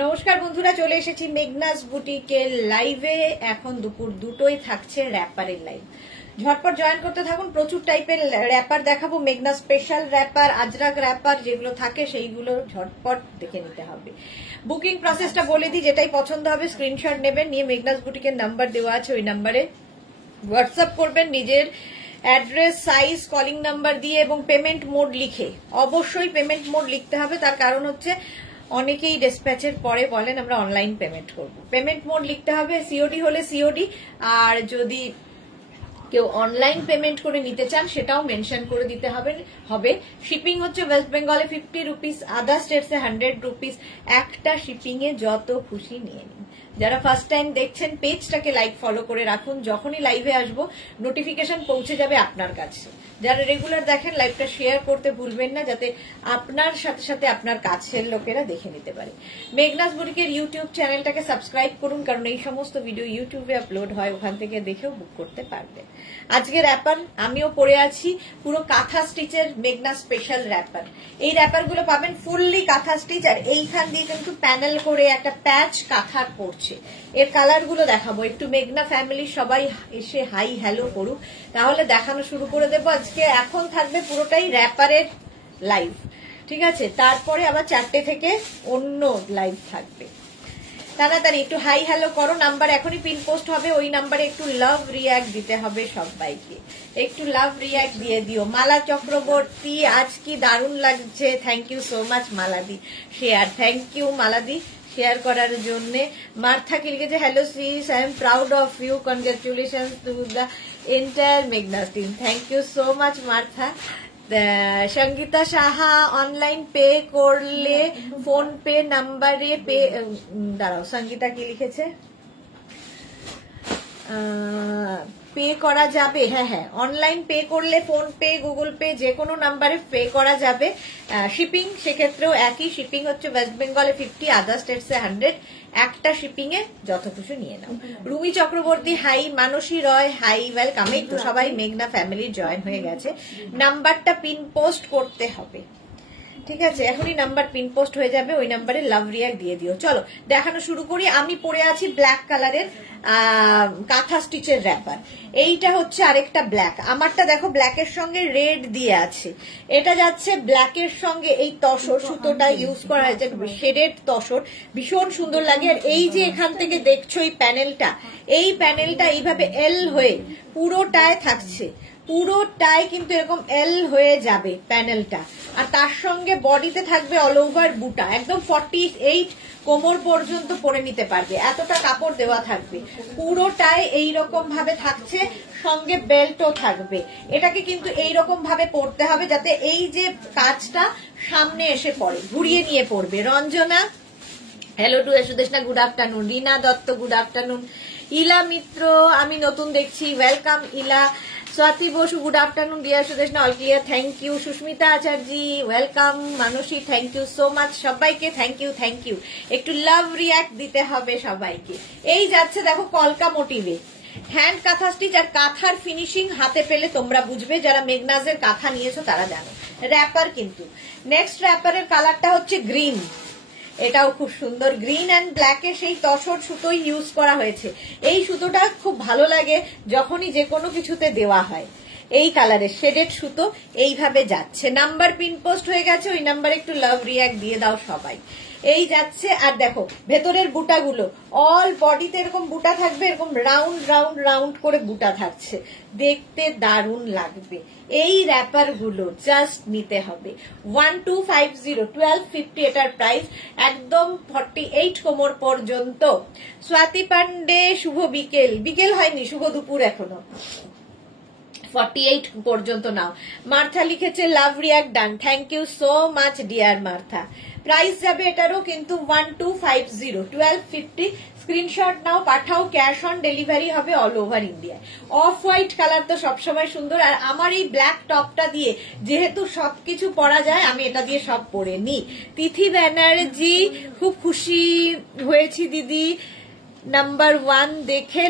নমস্কার বন্ধুরা, চলে এসেছি মেঘনাস বুটিকের লাইভে। এখন দুপুর 2টোয় থাকছে র্যাপারের লাইভ। ঝটপট জয়েন করতে থাকুন। প্রচুর টাইপের র্যাপার দেখাবো, মেঘনা স্পেশাল র্যাপার, আজরাক র্যাপার যেগুলো থাকে সেইগুলো ঝটপট দেখে নিতে হবে। বুকিং প্রসেসটা বলে দিই, যেটাই পছন্দ হবে স্ক্রিনশট নেবেন, নিয়ে মেঘনাস বুটিকের নাম্বার দেওয়া আছে, ওই নাম্বারে হোয়াটসঅ্যাপ করবেন নিজের অ্যাড্রেস, সাইজ, কলিং নাম্বার দিয়ে এবং পেমেন্ট মোড লিখে। অবশ্যই পেমেন্ট মোড লিখতে হবে, তার কারণ হচ্ছে অনেকেই ডিসপ্যাচের পরে বলেন আমরা অনলাইন পেমেন্ট করব। পেমেন্ট মোড লিখতে হবে, সিওডি হলে সিওডি, আর যদি কেউ অনলাইন পেমেন্ট করে নিতে চান সেটাও মেনশন করে দিতে হবে। শিপিং হচ্ছে ওয়েস্ট বেঙ্গলে 50 রুপিস, আদার স্টেটসে 100 রুপিস। একটা শিপিং এ যত খুশি নিয়ে নিন। যারা ফার্স্ট টাইম দেখছেন পেজটাকে লাইক ফলো করে রাখুন, যখনই লাইভে আসবো নোটিফিকেশন পৌঁছে যাবে আপনার কাছে। যারা রেগুলার দেখেন লাইভটা শেয়ার করতে ভুলবেন না, যাতে আপনার সাথে সাথে আপনার কাছের লোকেরা দেখে নিতে পারে। মেঘনাস বুটিকের ইউটিউব চ্যানেলটাকে সাবস্ক্রাইব করুন, কারণ এই সমস্ত ভিডিও ইউটিউবে আপলোড হয়, ওখান থেকে দেখেও বুক করতে পারবেন। আজকে র্যাপার আমিও পরে আছি, পুরো কাঁথা স্টিচের মেঘনা স্পেশাল র্যাপার। এই র্যাপার গুলো পাবেন ফুললি কাঁথা স্টিচ, আর এইখান দিয়ে কিন্তু প্যানেল করে একটা প্যাচ কাঁথার পড়ছে। এর কালার গুলো দেখাবো। একটু মেঘনা ফ্যামিলি সবাই এসে হাই হ্যালো করুক, তাহলে দেখানো শুরু করে দেবো। আজকে এখন থাকবে পুরোটাই র্যাপারের লাইভ, ঠিক আছে? তারপরে আবার 4টে থেকে অন্য লাইভ থাকবে। তাড়াতাড়ি একটু হাই হ্যালো করো। নাম্বার এখনই পিন পোস্ট হবে, ওই নাম্বারে একটু লাভ রিয়াক্ট দিতে হবে সবাইকে। একটু লাভ রিয়াক্ট দিয়ে দিও। মালা চক্রবর্তী, আজ কি দারুণ লাগছে, থ্যাংক ইউ সো মাচ মালাদি শেয়ার। থ্যাংক ইউ মালাদি শেয়ার করার জন্য। মার্থা কি লিখেছে, hello sis, I am proud of you, congratulation to the entire মেঘনা team. Thank you so much Martha. Sangeeta Saha, online pay করলে ফোন পে নাম্বারে পে, দাঁড়াও সঙ্গীতা কি লিখেছে, পে করা যাবে। হ্যাঁ, অনলাইন পে করলে ফোন পে, গুগল পে, যে কোনো নাম্বারে পে করা যাবে। শিপিং সেক্ষেত্রেও একই, শিপিং হচ্ছে ওয়েস্ট বেঙ্গলে 50, আদার স্টেটসে 100। একটা শিপিং এ যত কিছু নিয়ে নাও। রুমি চক্রবর্তী হাই, মানসী রয় হাই, ওয়েলকাম। এই তো সবাই মেঘনা ফ্যামিলির জয়েন হয়ে গেছে। নাম্বারটা পিন পোস্ট করতে হবে, ঠিক আছে? এখনই নাম্বার পিন পোস্ট হয়ে যাবে, ওই নাম্বারে লাভ রিয়াক্ট দিয়ে দিও। চলো দেখানো শুরু করি। আমি পরে আছি ব্ল্যাক কালারের কাঁথা স্টিচের র্যাপার। এইটা হচ্ছে আরেকটা ব্ল্যাক। আমারটা দেখো ব্ল্যাকের সঙ্গে রেড দিয়ে আছে, এটা যাচ্ছে ব্ল্যাকের সঙ্গে। এই তসর সুতোটা ইউজ করা হয়েছে, শেডেড তসর, ভীষণ সুন্দর লাগে। আর এই যে এখান থেকে দেখছো এই প্যানেলটা, এই প্যানেলটা এইভাবে এল হয়ে পুরোটায় থাকছে, পুরোটাই কিন্তু এরকম এল হয়ে যাবে প্যানেলটা। আর তার সঙ্গে বডিতে থাকবে অল ওভার বুটা, একদম 48 কোমর পর্যন্ত পরে নিতে পারবে, এতটা কাপড় দেওয়া থাকবে। পুরোটাই এইরকম ভাবে থাকছে, সঙ্গে বেল্টও থাকবে। এটাকে কিন্তু এইরকম ভাবে পরতে হবে যাতে এই যে কাজটা সামনে এসে পড়ে, ঘুরিয়ে নিয়ে পড়বে। Ranjana hello to Sudeshna, good afternoon. Rina Dutta good afternoon. Ila Mitra আমি নতুন দেখছি, welcome Ila. Swati Basu good afternoon. Dear Sudeshna all clear, thank you. Susmita Acharjee welcome. Manasi thank you so much. সবাইকে থ্যাংক ইউ। একটু লাভ রিয়াক্ট দিতে হবে সবাইকে। এই যাচ্ছে দেখো কলকা মোটিভে হ্যান্ড কাঁথা স্টিচ, আর কাঁথার ফিনিশিং হাতে পেলে তোমরা বুঝবে, যারা মেঘনাজের কাঁথা নিয়েছো তারা জানো। র্যাপার কিন্তু নেক্সট র্যাপারের কালারটা হচ্ছে গ্রিন, এটাও খুব সুন্দর। গ্রিন অ্যান্ড ব্ল্যাকে সেই তসর সুতোই ইউজ করা হয়েছে। এই সুতোটা খুব ভালো লাগে যখনই যে কোনো কিছুতে দেওয়া হয়। এই কালারের শেডেড সুতো এইভাবে যাচ্ছে। নাম্বার পিন পোস্ট হয়ে গেছে, ওই নাম্বারে একটু লাভ রিয়াক্ট দিয়ে দাও সবাই। এই যাচ্ছে। আর দেখো ভেতরের বুটাগুলো অল বডিতে এরকম বুটা থাকবে, এরকম রাউন্ড রাউন্ড রাউন্ড করে বুটা থাকছে, দেখতে দারুণ লাগবে। এই র্যাপার গুলো জাস্ট নিতে হবে 1250, 1250 এটার প্রাইস, একদম 48 কোমর পর্যন্ত। স্বাতি পান্ডে শুভ বিকেল, বিকেল হয়নি, শুভ দুপুর এখনো। 48 পর্যন্ত নাও। মার্থা লিখেছে love react done, thank you so much dear Martha. Price যাবে এটারও কিন্তু 1250, 1250। স্ক্রিনশট নাও, পাঠাও, ক্যাশ অন ডেলিভারি হবে all over India. Off white colour তো সবসময় সুন্দর, আর আমার এই ব্ল্যাক টপটা দিয়ে যেহেতু সবকিছু পরা যায়, আমি এটা দিয়ে সব পরে নি। তিথি ব্যানার্জি খুব খুশি হয়েছি দিদি, নাম্বার 1 দেখে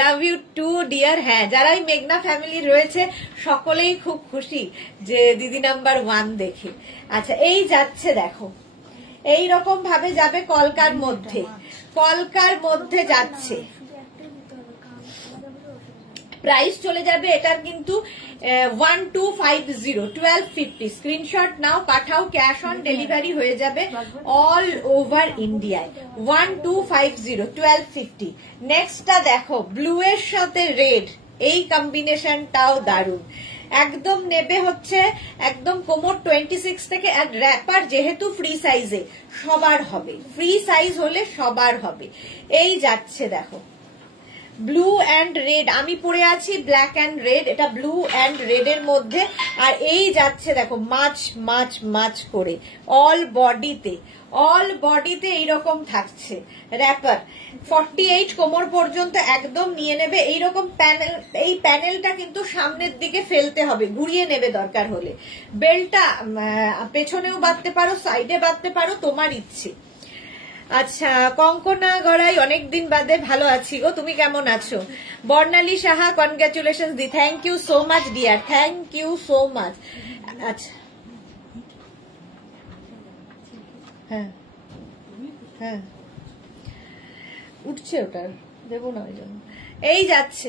লাভ ইউ টু ডিয়ার। হ্যাঁ, যারা এই মেঘনা ফ্যামিলি রয়েছে সকলেই খুব খুশি যে দিদি নাম্বার 1 দেখে। আচ্ছা এই যাচ্ছে দেখো, এইরকম ভাবে যাবে কলকার মধ্যে, কলকার মধ্যে যাচ্ছে। প্রাইস চলে যাবে এটার কিন্তু 1250 1250। স্ক্রিনশট নাও, পাঠাও, ক্যাশ অন ডেলিভারি হয়ে যাবে অল ওভার ইন্ডিয়ায়। 1250 1250। নেক্সটটা দেখো ব্লু এর সাথে রেড, এই কম্বিনেশনটাও দারুণ। একদম নেবে হচ্ছে একদম কোমর 26 থেকে। আর র্যাপার যেহেতু ফ্রি সাইজে, সবার হবে, ফ্রি সাইজ হলে সবার হবে। এই যাচ্ছে দেখো ব্লু অ্যান্ড রেড, আমি পরে আছি ব্ল্যাক অ্যান্ড রেড, এটা ব্লু অ্যান্ড রেড এর মধ্যে। আর এই যাচ্ছে দেখো মাছ মাছ মাছ করে অল বডিতে, অল বডিতে এইরকম থাকছে র্যাপার। 48 কোমর পর্যন্ত একদম নিয়ে নেবে এইরকম প্যানেল। এই প্যানেলটা কিন্তু সামনের দিকে ফেলতে হবে, ঘুরিয়ে নেবে দরকার হলে। বেল্টটা পেছনেও বাঁধতে পারো, সাইডে বাঁধতে পারো, তোমার ইচ্ছে। আচ্ছা কঙ্কনা গড়াই, অনেকদিন বাদে, ভালো আছি গো, তুমি কেমন আছো? বর্ণালী সাহা, কনগ্রাচুলেশন দি, thank you so much dear, thank you so much. আচ্ছা হ্যাঁ হ্যাঁ উঠছে, ওটার দেবো না ওই জন্য। এই যাচ্ছে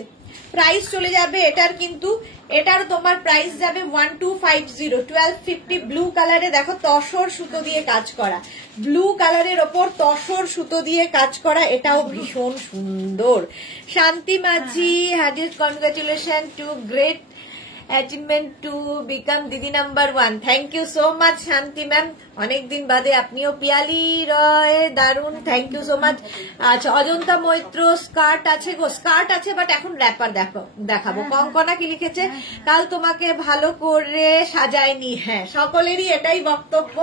প্রাইস চলে যাবে এটার কিন্তু, এটার তোমার প্রাইস যাবে 1250 1250। ব্লু কালারে দেখো তসর সুতো দিয়ে কাজ করা, ব্লু কালারের ওপর তসর সুতো দিয়ে কাজ করা, এটাও ভীষণ সুন্দর। Shanti Majhi, heartiest congratulation to great achievement to become Didi number 1। Thank you so much Shanti ma'am, অনেকদিন বাদে আপনিও। পিয়ালি রয় দারুন, থ্যাংক ইউ সো মাচ। আচ্ছা অজন্তা মৈত্র, স্কার্ট আছে গো, স্কার্ট আছে বাট এখন র্যাপার দেখাবো। কঙ্কনা কি লিখেছে, কাল তোমাকে ভালো করে সাজায়নি। হ্যাঁ সকলেরই এটাই বক্তব্য,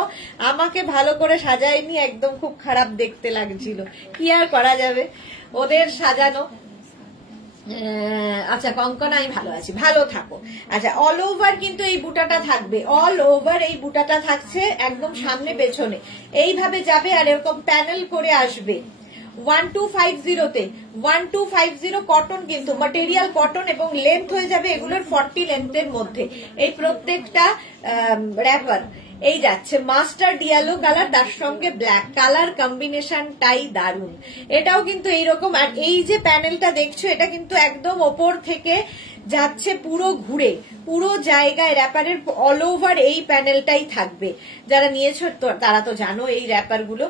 আমাকে ভালো করে সাজায়নি, একদম খুব খারাপ দেখতে লাগছিল, কি আর করা যাবে, ওদের সাজানো। আচ্ছা কঙ্কনা আমি ভালো আছি, ভালো থাকো। আচ্ছা অল ওভার কিন্তু এই বুটাটা থাকবে, অল ওভার এই বুটাটা থাকছে একদম সামনে পেছনে, এইভাবে যাবে আর এরকম প্যানেল করে আসবে। 1250 তে 1250 কটন, কিন্তু ম্যাটেরিয়াল কটন, এবং লেন্থ হয়ে যাবে এগুলোর 40 লেন্থের মধ্যে এই প্রত্যেকটা র্যাপার। এই যাচ্ছে মাস্টার্ড ইয়েলো কালার, তার সঙ্গে ব্ল্যাক কালার, কম্বিনেশনটাই দারুন। এটাও কিন্তু এইরকম। আর এই যে প্যানেলটা দেখছো এটা কিন্তু একদম ওপর থেকে যাচ্ছে পুরো ঘুরে, পুরো জায়গায় র্যাপারের অল ওভার এই প্যানেলটাই থাকবে। যারা নিয়েছো তারা তো জানো এই র্যাপার গুলো।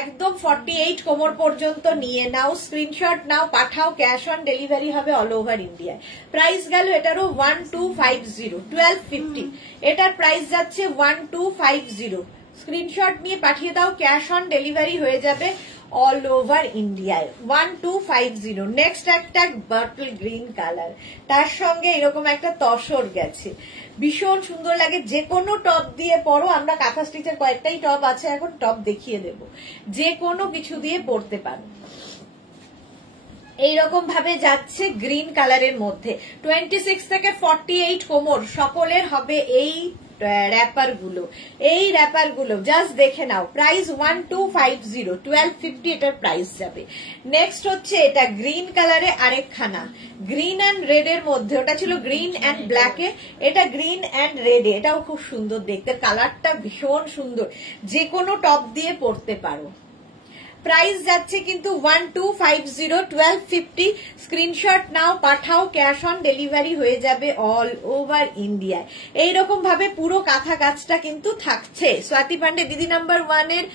একদম 48 কোমর পর্যন্ত নিয়ে নাও, স্ক্রিনশট নাও, পাঠাও, ক্যাশ অন ডেলিভারি হবে অল ওভার ইন্ডিয়ায়। প্রাইস গেল এটারও 1250 1250। এটার প্রাইস যাচ্ছে 1250। স্ক্রিনশট নিয়ে পাঠিয়ে দাও, ক্যাশ অন ডেলিভারি হয়ে যাবে অল ওভার ইন্ডিয়ায় 1250। নেক্সট একটা বাটল গ্রিন কালার, তার সঙ্গে এরকম একটা তসর গেছে, ভীষণ সুন্দর লাগে। যে কোনো টপ দিয়ে পরো, আমরা কাঁথা স্টিচের কয়েকটাই টপ আছে এখন, টপ দেখিয়ে দেব, যে কোনো কিছু দিয়ে পরতে পারো। এইরকম ভাবে যাচ্ছে গ্রিন কালারের মধ্যে। 26 থেকে 48 কোমর সকলের হবে এই র্যাপার গুলো, এই র্যাপার গুলো জাস্ট দেখে নাও। প্রাইস 1250 1250 এটার প্রাইস যাবে। নেক্সট হচ্ছে এটা গ্রিন কালারে আরেকখানা, গ্রিন অ্যান্ড রেড এর মধ্যে, ওটা ছিল গ্রিন অ্যান্ড ব্ল্যাকে, এটা গ্রিন অ্যান্ড রেড, এটাও খুব সুন্দর দেখতে, কালারটা ভীষণ সুন্দর, যে কোনো টপ দিয়ে পরতে পারো। প্রাইস যাচ্ছে কিন্তু 1250 1250। স্ক্রিনশট নাও, পাঠাও, ক্যাশ অন ডেলিভারি হয়ে যাবে অল ওভার ইন্ডিয়ায়। এইরকম ভাবে পুরো কাঁথা কাজটা কিন্তু থাকছে। স্বাতি পান্ডে দিদি নাম্বার 1 এর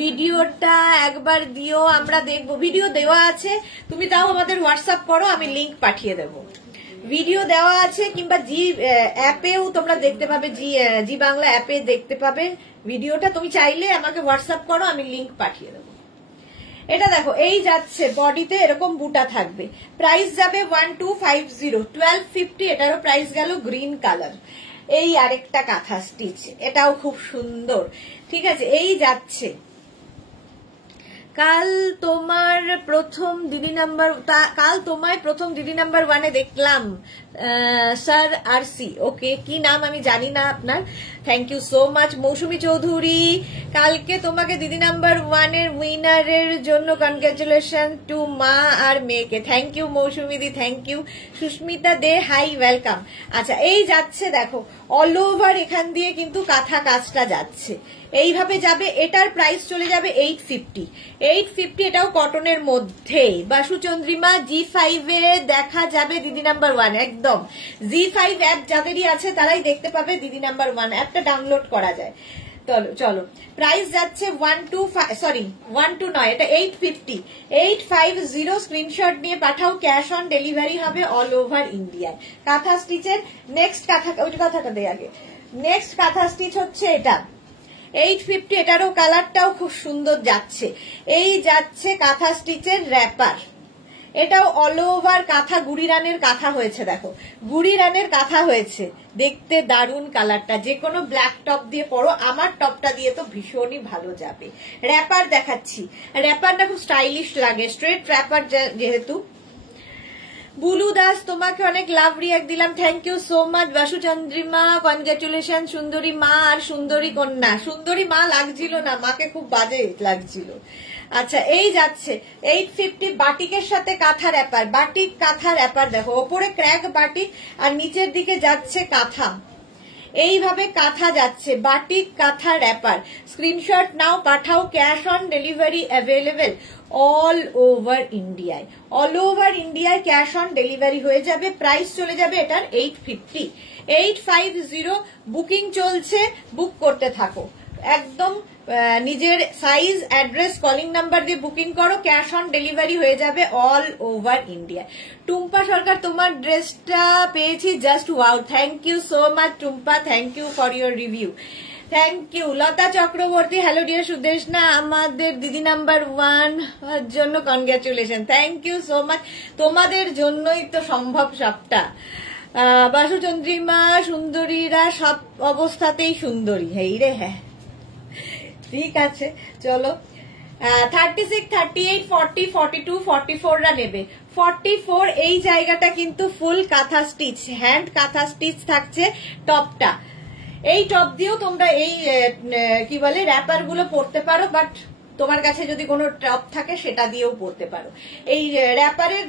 ভিডিওটা একবার দিও, আমরা দেখবো। ভিডিও দেওয়া আছে, তুমি তাও আমাদের হোয়াটসঅ্যাপ করো, আমি লিংক পাঠিয়ে দেবো। ভিডিও দেওয়া আছে, কিংবা জি অ্যাপেও তোমরা দেখতে পাবে, জি বাংলা অ্যাপে দেখতে পাবে ভিডিওটা। তুমি চাইলে আমাকে হোয়াটসঅ্যাপ করো, আমি লিংক পাঠিয়ে দেবো। এটা দেখো এই যাচ্ছে বডিতে এরকম বুটা থাকবে, প্রাইস যাবে 1250 1250। এটারও প্রাইস গেল গ্রিন কালার। এই আরেকটা কাঁথা স্টিচ, এটাও খুব সুন্দর, ঠিক আছে। এই যাচ্ছে কাল তোমার প্রথম দিদি নাম্বার, কাল তোমায় প্রথম দিদি নাম্বার 1 এ দেখলাম স্যার আরসি, ওকে কি নাম আমি জানি না আপনার। থ্যাংক ইউ সো মাচ মৌসুমী চৌধুরী। কালকে তোমাকে দিদি নাম্বার 1 এর উইনারের জন্য কনগ্রাচুলেশন টু মা আর মেয়েকে। থ্যাংক ইউ মৌসুমী দি, thank you. Susmita De hi, welcome. আচ্ছা, এই যাচ্ছে দেখো অল ওভার, এখান দিয়ে কিন্তু কাঁথা কাজটা যাচ্ছে, এইভাবে যাবে। এটার প্রাইস চলে যাবে 850। এটাও কটনের মধ্যে। বাসু চন্দ্রিমা G5 এ দেখা যাবে দিদি নাম্বার 1, একদম। G5 অ্যাপ যাদেরই আছে তারাই দেখতে পাবে দিদি নাম্বার 1 অ্যাপটা ডাউনলোড করা যায়। চলো প্রাইস যাচ্ছে 1 নয়, এটা 850 স্ক্রিনশট নিয়ে পাঠাও, ক্যাশ অন ডেলিভারি হবে অল ওভার ইন্ডিয়ায়। কাঁথা স্টিচের নেক্সট কথাটা দেয় আগে। নেক্সট কাঁথা স্টিচ হচ্ছে এটা 850, এটারও কালারটাও খুব সুন্দর যাচ্ছে। এই যাচ্ছে কাঁথা স্টিচের র্যাপার, এটাও অল ওভার কাঁথা, গুড়ি রানের কাঁথা হয়েছে, দেখো গুড়ি রানের কাঁথা হয়েছে, দেখতে দারুণ কালারটা। যে কোনো ব্ল্যাক টপ দিয়ে পরো, আমার টপটা দিয়ে তো ভীষণই ভালো যাবে। র্যাপার দেখাচ্ছি, র্যাপারটা খুব স্টাইলিশ লাগে, স্ট্রেট র্যাপার যেহেতু। বুলু দাস তোমাকে অনেক লাভ রিয়াক্ট দিলাম, thank you so much. Basu Chandrima congratulation. সুন্দরী মা আর সুন্দরী কন্যা, সুন্দরী মা লাগছিল না, মাকে খুব বাজে লাগছিল। আচ্ছা, এই যাচ্ছে 850 বাটিকের সাথে কাঁথা র্যাপার, বাটিক কাঁথা র্যাপার দেখো, ওপরে ক্র্যাক বাটিক আর নিচের দিকে যাচ্ছে কাঁথা, এইভাবে কাঁথা যাচ্ছে, বাটিক কাঁথা র্যাপার। স্ক্রিনশট নাও, পাঠাও, cash on delivery available all over ইন্ডিয়ায়। অল ওভার ইন্ডিয়ায় ক্যাশ অন ডেলিভারি হয়ে যাবে। প্রাইস চলে যাবে এটার 850। বুকিং চলছে, বুক করতে থাকো একদম। নিজের সাইজ, অ্যাড্রেস, কলিং নাম্বার দিয়ে বুকিং করো, ক্যাশ অন ডেলিভারি হয়ে যাবে all over India. Tumpa Sarkar তোমার ড্রেসটা পেয়েছি, just wow, thank you so much Tumpa, thank you for your review, thank you. Lata Chakraborty hello dear Sudeshna, আমাদের দিদি নাম্বার 1 জন্য congratulation, thank you so much. তোমাদের জন্যই তো সম্ভব সবটা। বাসু চন্দ্রিমা সুন্দরীরা সব অবস্থাতেই সুন্দরী, হেই রে হ্যাঁ, ঠিক আছে। চলো 36, 38, 40, 42, 44 রা নেবে। 44 এই জায়গাটা কিন্তু ফুল কাঁথা স্টিচ, হ্যান্ড কাঁথা স্টিচ থাকছে টপটা। এই টপ দিয়েও তোমরা এই কি বলে র্যাপার গুলো পরতে পারো, বাট তোমার কাছে যদি কোনো টপ থাকে সেটা দিয়েও পরতে পারো। এই র্যাপারের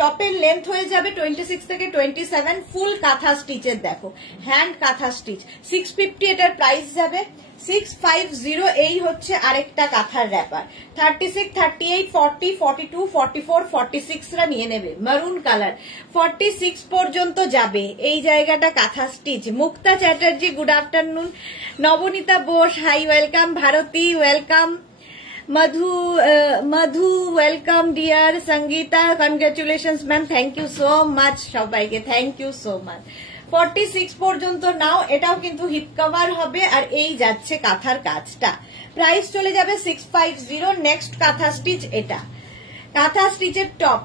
টপের লেন্থ হয়ে যাবে 26 থেকে 27, ফুল কাঁথা স্টিচের দেখো, হ্যান্ড কাঁথা স্টিচ। 650 এটার প্রাইস যাবে 650। এই হচ্ছে আরেকটা কাঁথার র্যাপার। 36, 38, 40, 42, 44, 46 রা নিয়ে নেবে, মারুন কালার। 46 পর্যন্ত যাবে এই জায়গাটা kantha stitch. Mukta Chatterjee good afternoon. Nabanita Bose hi, welcome. Bharati welcome. Madhu welcome dear. Sangeeta congratulations ma'am, thank you so much সবাইকে, থ্যাংক ইউ সো মাচ। 46 পর্যন্ত নাও, এটাও কিন্তু হিপ কভার হবে। আর এই যাচ্ছে কাঁথার কাজটা, প্রাইস চলে যাবে 650। নেক্সট কাঁথা স্টিচ, এটা কাঁথা স্টিচের টপ,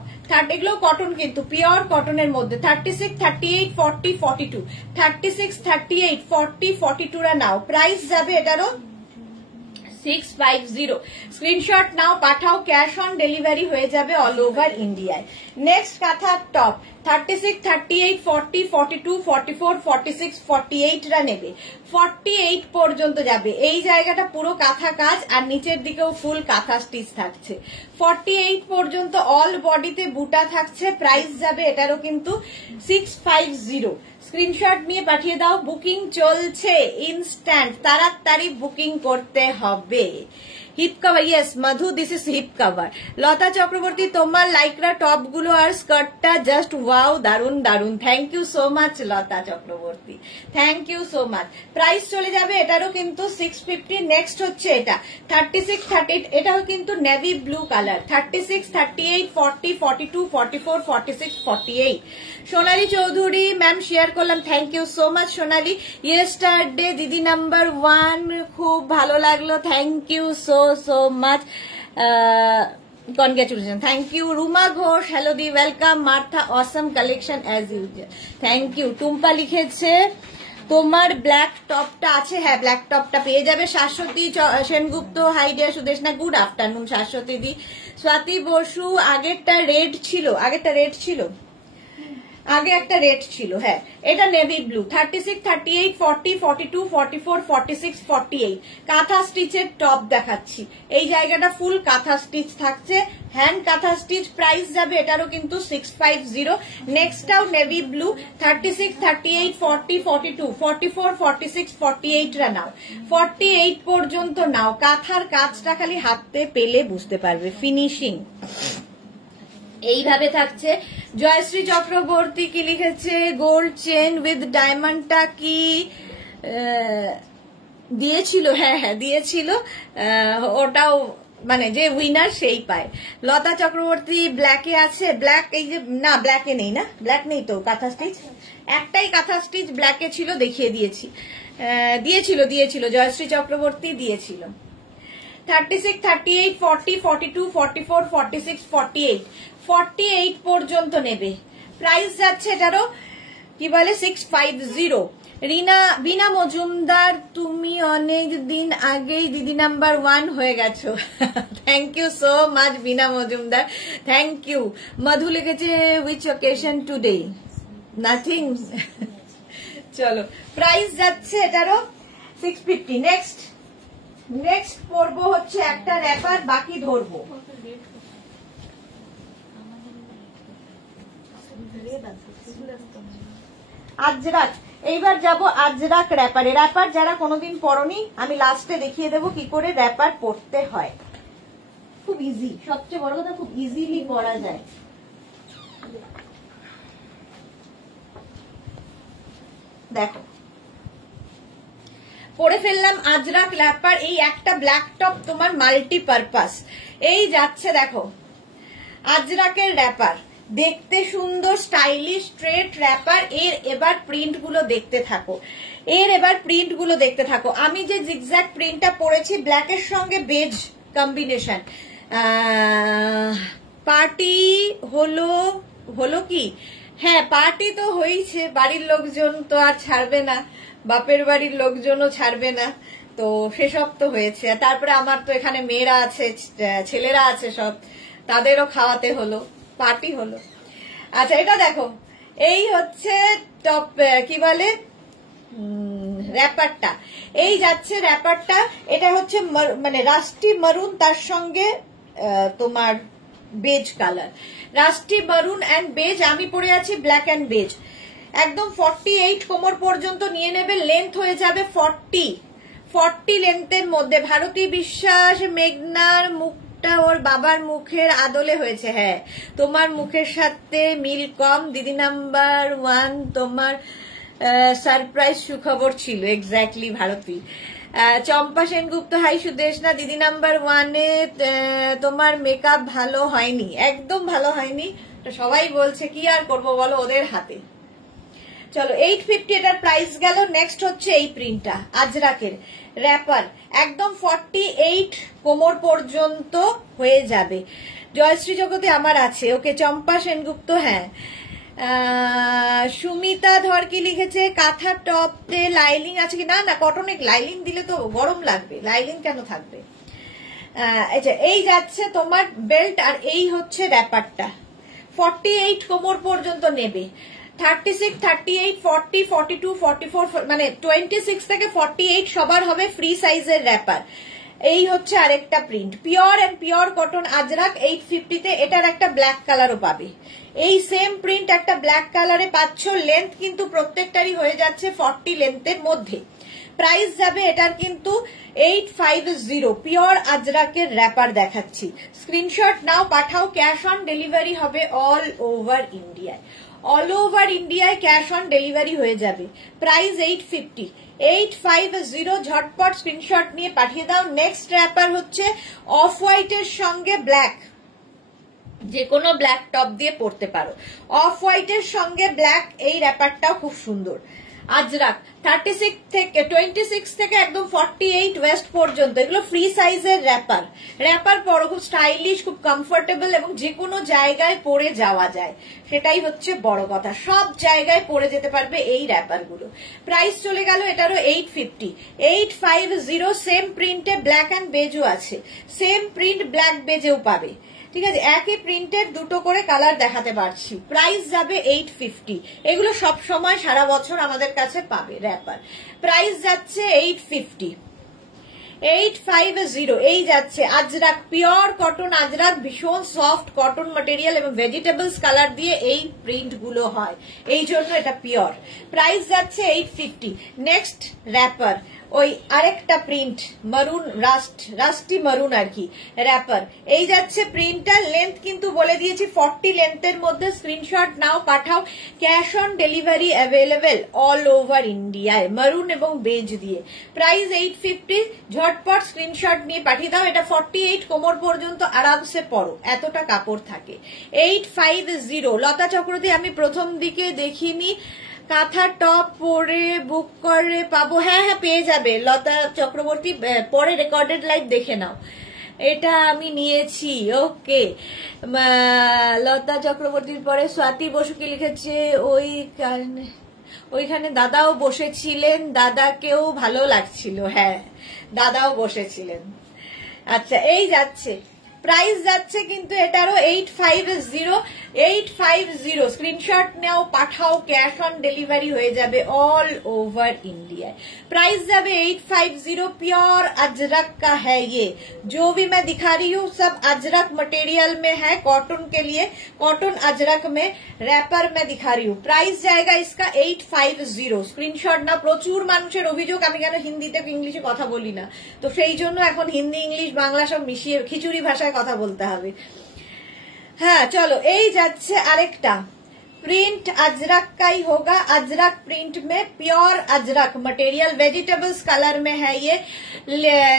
এগুলো কটন কিন্তু পিওর কটনের মধ্যে। 36, 38, 40, 42, 36, 38, 40, 42 রা নাও, প্রাইস যাবে এটারও 650। স্ক্রিনশট নাও, পাঠাও, ক্যাশ অন ডেলিভারি হয়ে যাবে অল ওভার ইন্ডিয়ায়। নেক্সট কাঁথার টপ 36, 38, 40, 42, 44, 46, 48 রা নেবে। 48 পর্যন্ত যাবে, এই জায়গাটা পুরো কাঁথা কাজ আর নিচের দিকেও ফুল কাঁথা স্টিচ থাকছে। 48 পর্যন্ত অল বডিতে বুটা থাকছে, প্রাইস যাবে এটারও কিন্তু 650। স্ক্রিনশট নিয়ে পাঠিয়ে দাও, বুকিং চলছে ইনস্ট্যান্ট, তাড়াতাড়ি বুকিং করতে হবে। Hip cover, yes Madhu, this is hip cover. Lata Chakraborty তোমার লাইকরা টপ গুলো আর স্কার্টটা জাস্ট ওয়াও, দারুন দারুন, thank you so much Lata Chakraborty, thank you so much. Price চলে যাবে এটারও কিন্তু 650। নেক্সট হচ্ছে এটা 36, 38, এটাও কিন্তু navy blue colour. 36, 38, 40, 42, 44, 46, 48। Sonali Chowdhury ma'am share করলাম, thank you so much Sonali. Yesterday দিদি নাম্বার 1 খুব ভালো লাগলো, thank you so much, congratulation, thank you. Ruma Ghosh hello দি, welcome. Martha awesome collection as usual, thank you. Tumpa লিখেছে তোমার ব্ল্যাক টপটা আছে, হ্যাঁ ব্ল্যাক টপটা পেয়ে যাবে। Shashwati Sengupta hi dear Sudeshna, good afternoon Shashwati দি। স্বাতি বসু আগেরটা রেড ছিল, আগে একটা রেড ছিল, হ্যাঁ এটা নেভি ব্লু। 36, 38, 40, 42, 44, 46, 48 কাঁথা স্টিচের টপ দেখাচ্ছি। এই জায়গাটা ফুল কাঁথা স্টিচ থাকছে, হ্যান্ড কাঁথা স্টিচ। প্রাইস যাবে এটারও কিন্তু 650। নেক্সটটাও নেভি ব্লু। 36, 38, 40, 42, 44, 46, 48 রা নাও, 48 পর্যন্ত নাও। কাঁথার কাজটা খালি হাতে পেলে বুঝতে পারবে, ফিনিশিং এইভাবে থাকছে। জয়শ্রী চক্রবর্তী কি লিখেছে, গোল্ড চেন উইথ ডায়মন্ডটা কি দিয়েছিল? হ্যাঁ হ্যাঁ দিয়েছিল, ওটাও মানে যে উইনার সেই পায়। লতা চক্রবর্তী ব্ল্যাকে আছে, ব্ল্যাক এই যে না ব্ল্যাকে নেই, না ব্ল্যাক নেই তো, কাঁথা স্টিচ একটাই কাঁথা স্টিচ ব্ল্যাকে ছিল, দেখিয়ে দিয়েছি। দিয়েছিল জয়শ্রী চক্রবর্তী দিয়েছিল। 36, 38, 40, 42, 44, 46, 48 48 পর্যন্ত নেবে। প্রাইস যাচ্ছে এটারও কি বলে 650। বিনা মজুমদার তুমি অনেক দিন আগেই দিদি নাম্বার 1 হয়ে গেছো। Thank you so much Bina Majumdar, thank you. Madhu লিখেছে উইচ অকেশন টুডে, নাথিং। চলো প্রাইস যাচ্ছে এটারও 650। নেক্সট পরবো হচ্ছে একটা র্যাপার, বাকি ধরবো। আজরাক, এইবার যাব আজরাক র্যাপারে। র্যাপার যারা কোনোদিন পরনি, আমি লাস্টে দেখিয়ে দেবো কি করে র্যাপার পরতে হয়। খুব ইজি, সবচেয়ে বড় কথা খুব ইজিলি পরা যায়। দেখো পরে ফেললাম আজরাক র্যাপার। এই একটা ব্ল্যাক টপ তোমার মাল্টিপারপাস। এই যাচ্ছে দেখো আজরাকের র্যাপার, দেখতে সুন্দর স্টাইলিশ স্ট্রেট র্যাপার। এবার প্রিন্ট গুলো দেখতে থাকো। আমি যে জিগজ্যাগ প্রিন্টটা পরেছি ব্ল্যাকের সঙ্গে বেজ কম্বিনেশন, পার্টি হলো কি? হ্যাঁ পার্টি তো হয়েছে, বাড়ির লোকজন তো আর ছাড়বে না, বাপের বাড়ির লোকজনও ছাড়বে না, তো সেসব তো হয়েছে। তারপরে আমার তো এখানে মেয়েরা আছে, ছেলেরা আছে, সব তাদেরও খাওয়াতে হলো, পার্টি হলো। আচ্ছা এটা দেখো, এই হচ্ছে টপ কি বলে র্যাপারটা। এই যাচ্ছে র্যাপারটা, এটা হচ্ছে মানে রাস্টি মারুন, তার সঙ্গে তোমার বেজ কালার, রাস্টি মারুন অ্যান্ড বেজ। আমি পরে আছি ব্ল্যাক অ্যান্ড বেজ। একদম 48 কোমর পর্যন্ত নিয়ে নেবে, লেন্থ হয়ে যাবে 40 লেন্থের মধ্যে। ভারতী বিশ্বাস, মেঘনার মুখটা ওর বাবার মুখের আদলে হয়েছে। হ্যাঁ তোমার মুখের সাথে মিল কম, দিদি নাম্বার 1 তোমার সারপ্রাইজ সুখবর ছিল। এক্স্যাক্টলি ভারতী। চম্পা সেনগুপ্ত, হাই সুদেশনা, দিদি নাম্বার 1-এ তোমার মেকআপ ভালো হয়নি, একদম ভালো হয়নি, সবাই বলছে, কি আর করবো বলো, ওদের হাতে। চলো 850 এটার প্রাইস গেল। নেক্সট হচ্ছে এই প্রিন্টটা আজরাকের র্যাপার, একদম 48 কোমর পর্যন্ত হয়ে যাবে। জয়শ্রী জগতে আমার আছে, ওকে। চম্পা সেনগুপ্ত, হ্যাঁ। সুমিতা ধর কি লিখেছে, কাঁথা টপে লাইলিং আছে কি? না কটনে লাইলিং দিলে তো গরম লাগবে, লাইলিং কেন থাকবে। এই যাচ্ছে তোমার বেল্ট, আর এই হচ্ছে র্যাপারটা। 48 কোমর পর্যন্ত নেবে। 36, 38, 40, 42, 44 মানে 26 থেকে 48 সবার হবে ফ্রি সাইজের র্যাপার। এই হচ্ছে আরেকটা print, pure and pure cotton Ajrakh 850-তে। এটার একটা ব্ল্যাক কালারও পাবে। এই সেম প্রিন্ট একটা ব্ল্যাক কালারে পাচ্ছ। লেন্থ কিন্তু প্রত্যেকটারই হয়ে যাচ্ছে 40 লেন্থের মধ্যে। প্রাইস যাবে এটার কিন্তু 850। পিওর আজরাকের র্যাপার দেখাচ্ছি, স্ক্রিনশট নাও, পাঠাও। ক্যাশ অন ডেলিভারি হবে অল ওভার ইন্ডিয়ায়। অল ওভার ইন্ডিয়ায় ক্যাশ অন ডেলিভারি হয়ে যাবে। প্রাইস 850, 850। ঝটপট স্ক্রিনশট নিয়ে পাঠিয়ে দাও। নেক্সট র্যাপার হচ্ছে অফ হোয়াইটের সঙ্গে ব্ল্যাক, যে কোনো ব্ল্যাক টপ দিয়ে পরতে পারো। অফ হোয়াইটের সঙ্গে ব্ল্যাক, এই র্যাপারটাও খুব সুন্দর। আজরাক 26 থেকে একদম 48 ওয়েস্ট পর্যন্ত, এগুলো ফ্রি সাইজের র্যাপার পরো, খুব স্টাইলিশ, খুব কমফোর্টেবল, এবং যে কোনো জায়গায় পরে যাওয়া যায়, সেটাই হচ্ছে বড় কথা। সব জায়গায় পরে যেতে পারবে এই র্যাপার গুলো। প্রাইস চলে গেল এটারও 850, 850। সেম প্রিন্টে ব্ল্যাক অ্যান্ড বেজও আছে, সেম প্রিন্ট ব্ল্যাক বেজেও পাবে। ঠিক আছে, একই প্রিন্টের দুটো করে কালার দেখাতে পারছি। প্রাইস যাবে 850। এগুলো সব সময় সারা বছর আমাদের কাছে পাবে র্যাপার। প্রাইস যাচ্ছে 850। 850 এই যাচ্ছে আজরাক, পিওর কটন আজরাক, ভীষণ সফট কটন ম্যাটেরিয়াল এবং ভেজিটেবলস কালার দিয়ে এই প্রিন্ট গুলো হয়, এই জন্য এটা পিওর। প্রাইস যাচ্ছে 850। নেক্সট র্যাপার, ওই আরেকটা প্রিন্ট মারুন, রাস্টি মারুন আর কি র্যাপার। এই যাচ্ছে প্রিন্টটা, লেন্থ কিন্তু বলে দিয়েছি 40 লেন্থের মধ্যে। স্ক্রিনশট নাও, পাঠাও। Cash on delivery available all over ইন্ডিয়ায়, মারুন এবং বেজ দিয়ে। প্রাইস 850। ঝটপট স্ক্রিনশট নিয়ে পাঠিয়ে দাও। এটা 48 কোমর পর্যন্ত আরামসে পরো, এতটা কাপড় থাকে। 850। লতা চক্রবর্তী, আমি প্রথম দিকে দেখিনি, কাঁথা টপ পরে বুক করে পাবো? হ্যাঁ হ্যাঁ পেয়ে যাবে লতা চক্রবর্তী, পরে রেকর্ডেড লাইভ দেখে নাও। এটা আমি নিয়েছি। ওকে, লতা চক্রবর্তীর পরে স্বাতি বসু কি লিখেছে, ওইখানে দাদাও বসেছিলেন, দাদাকেও ভালো লাগছিল। হ্যাঁ দাদাও বসেছিলেন। আচ্ছা, এই যাচ্ছে, প্রাইস যাচ্ছে কিন্তু এটারও 850। 850 স্ক্রিনশট নাও, পাঠাও। ক্যাশ অন ডেলিভারি হয়ে যাবে অল ओवर इंडिया। प्राइस যাবে 850। प्योर अजरक का है ये, जो भी मैं दिखा रही हूँ सब अजरक मटेरियल में है, कॉटन के लिए कॉटन अजरक में रैपर में दिखा रही हूँ। प्राइस जाएगा इसका 850। স্ক্রিনশট না। প্রচুর মানুষের অভিযোগ আমি কেন হিন্দিতে ইংলিশে কথা বলি না, তো সেই জন্য এখন হিন্দি ইংলিশ বাংলা সব মিশিয়ে খিচুড়ি ভাষায় কথা বলতে হবে। হ্যাঁ চলো, এই যাচ্ছে আরেকটা प्रिंट अजरक का ही होगा, अजरक प्रिंट में pure Ajrak material, vegetables colour में है ये।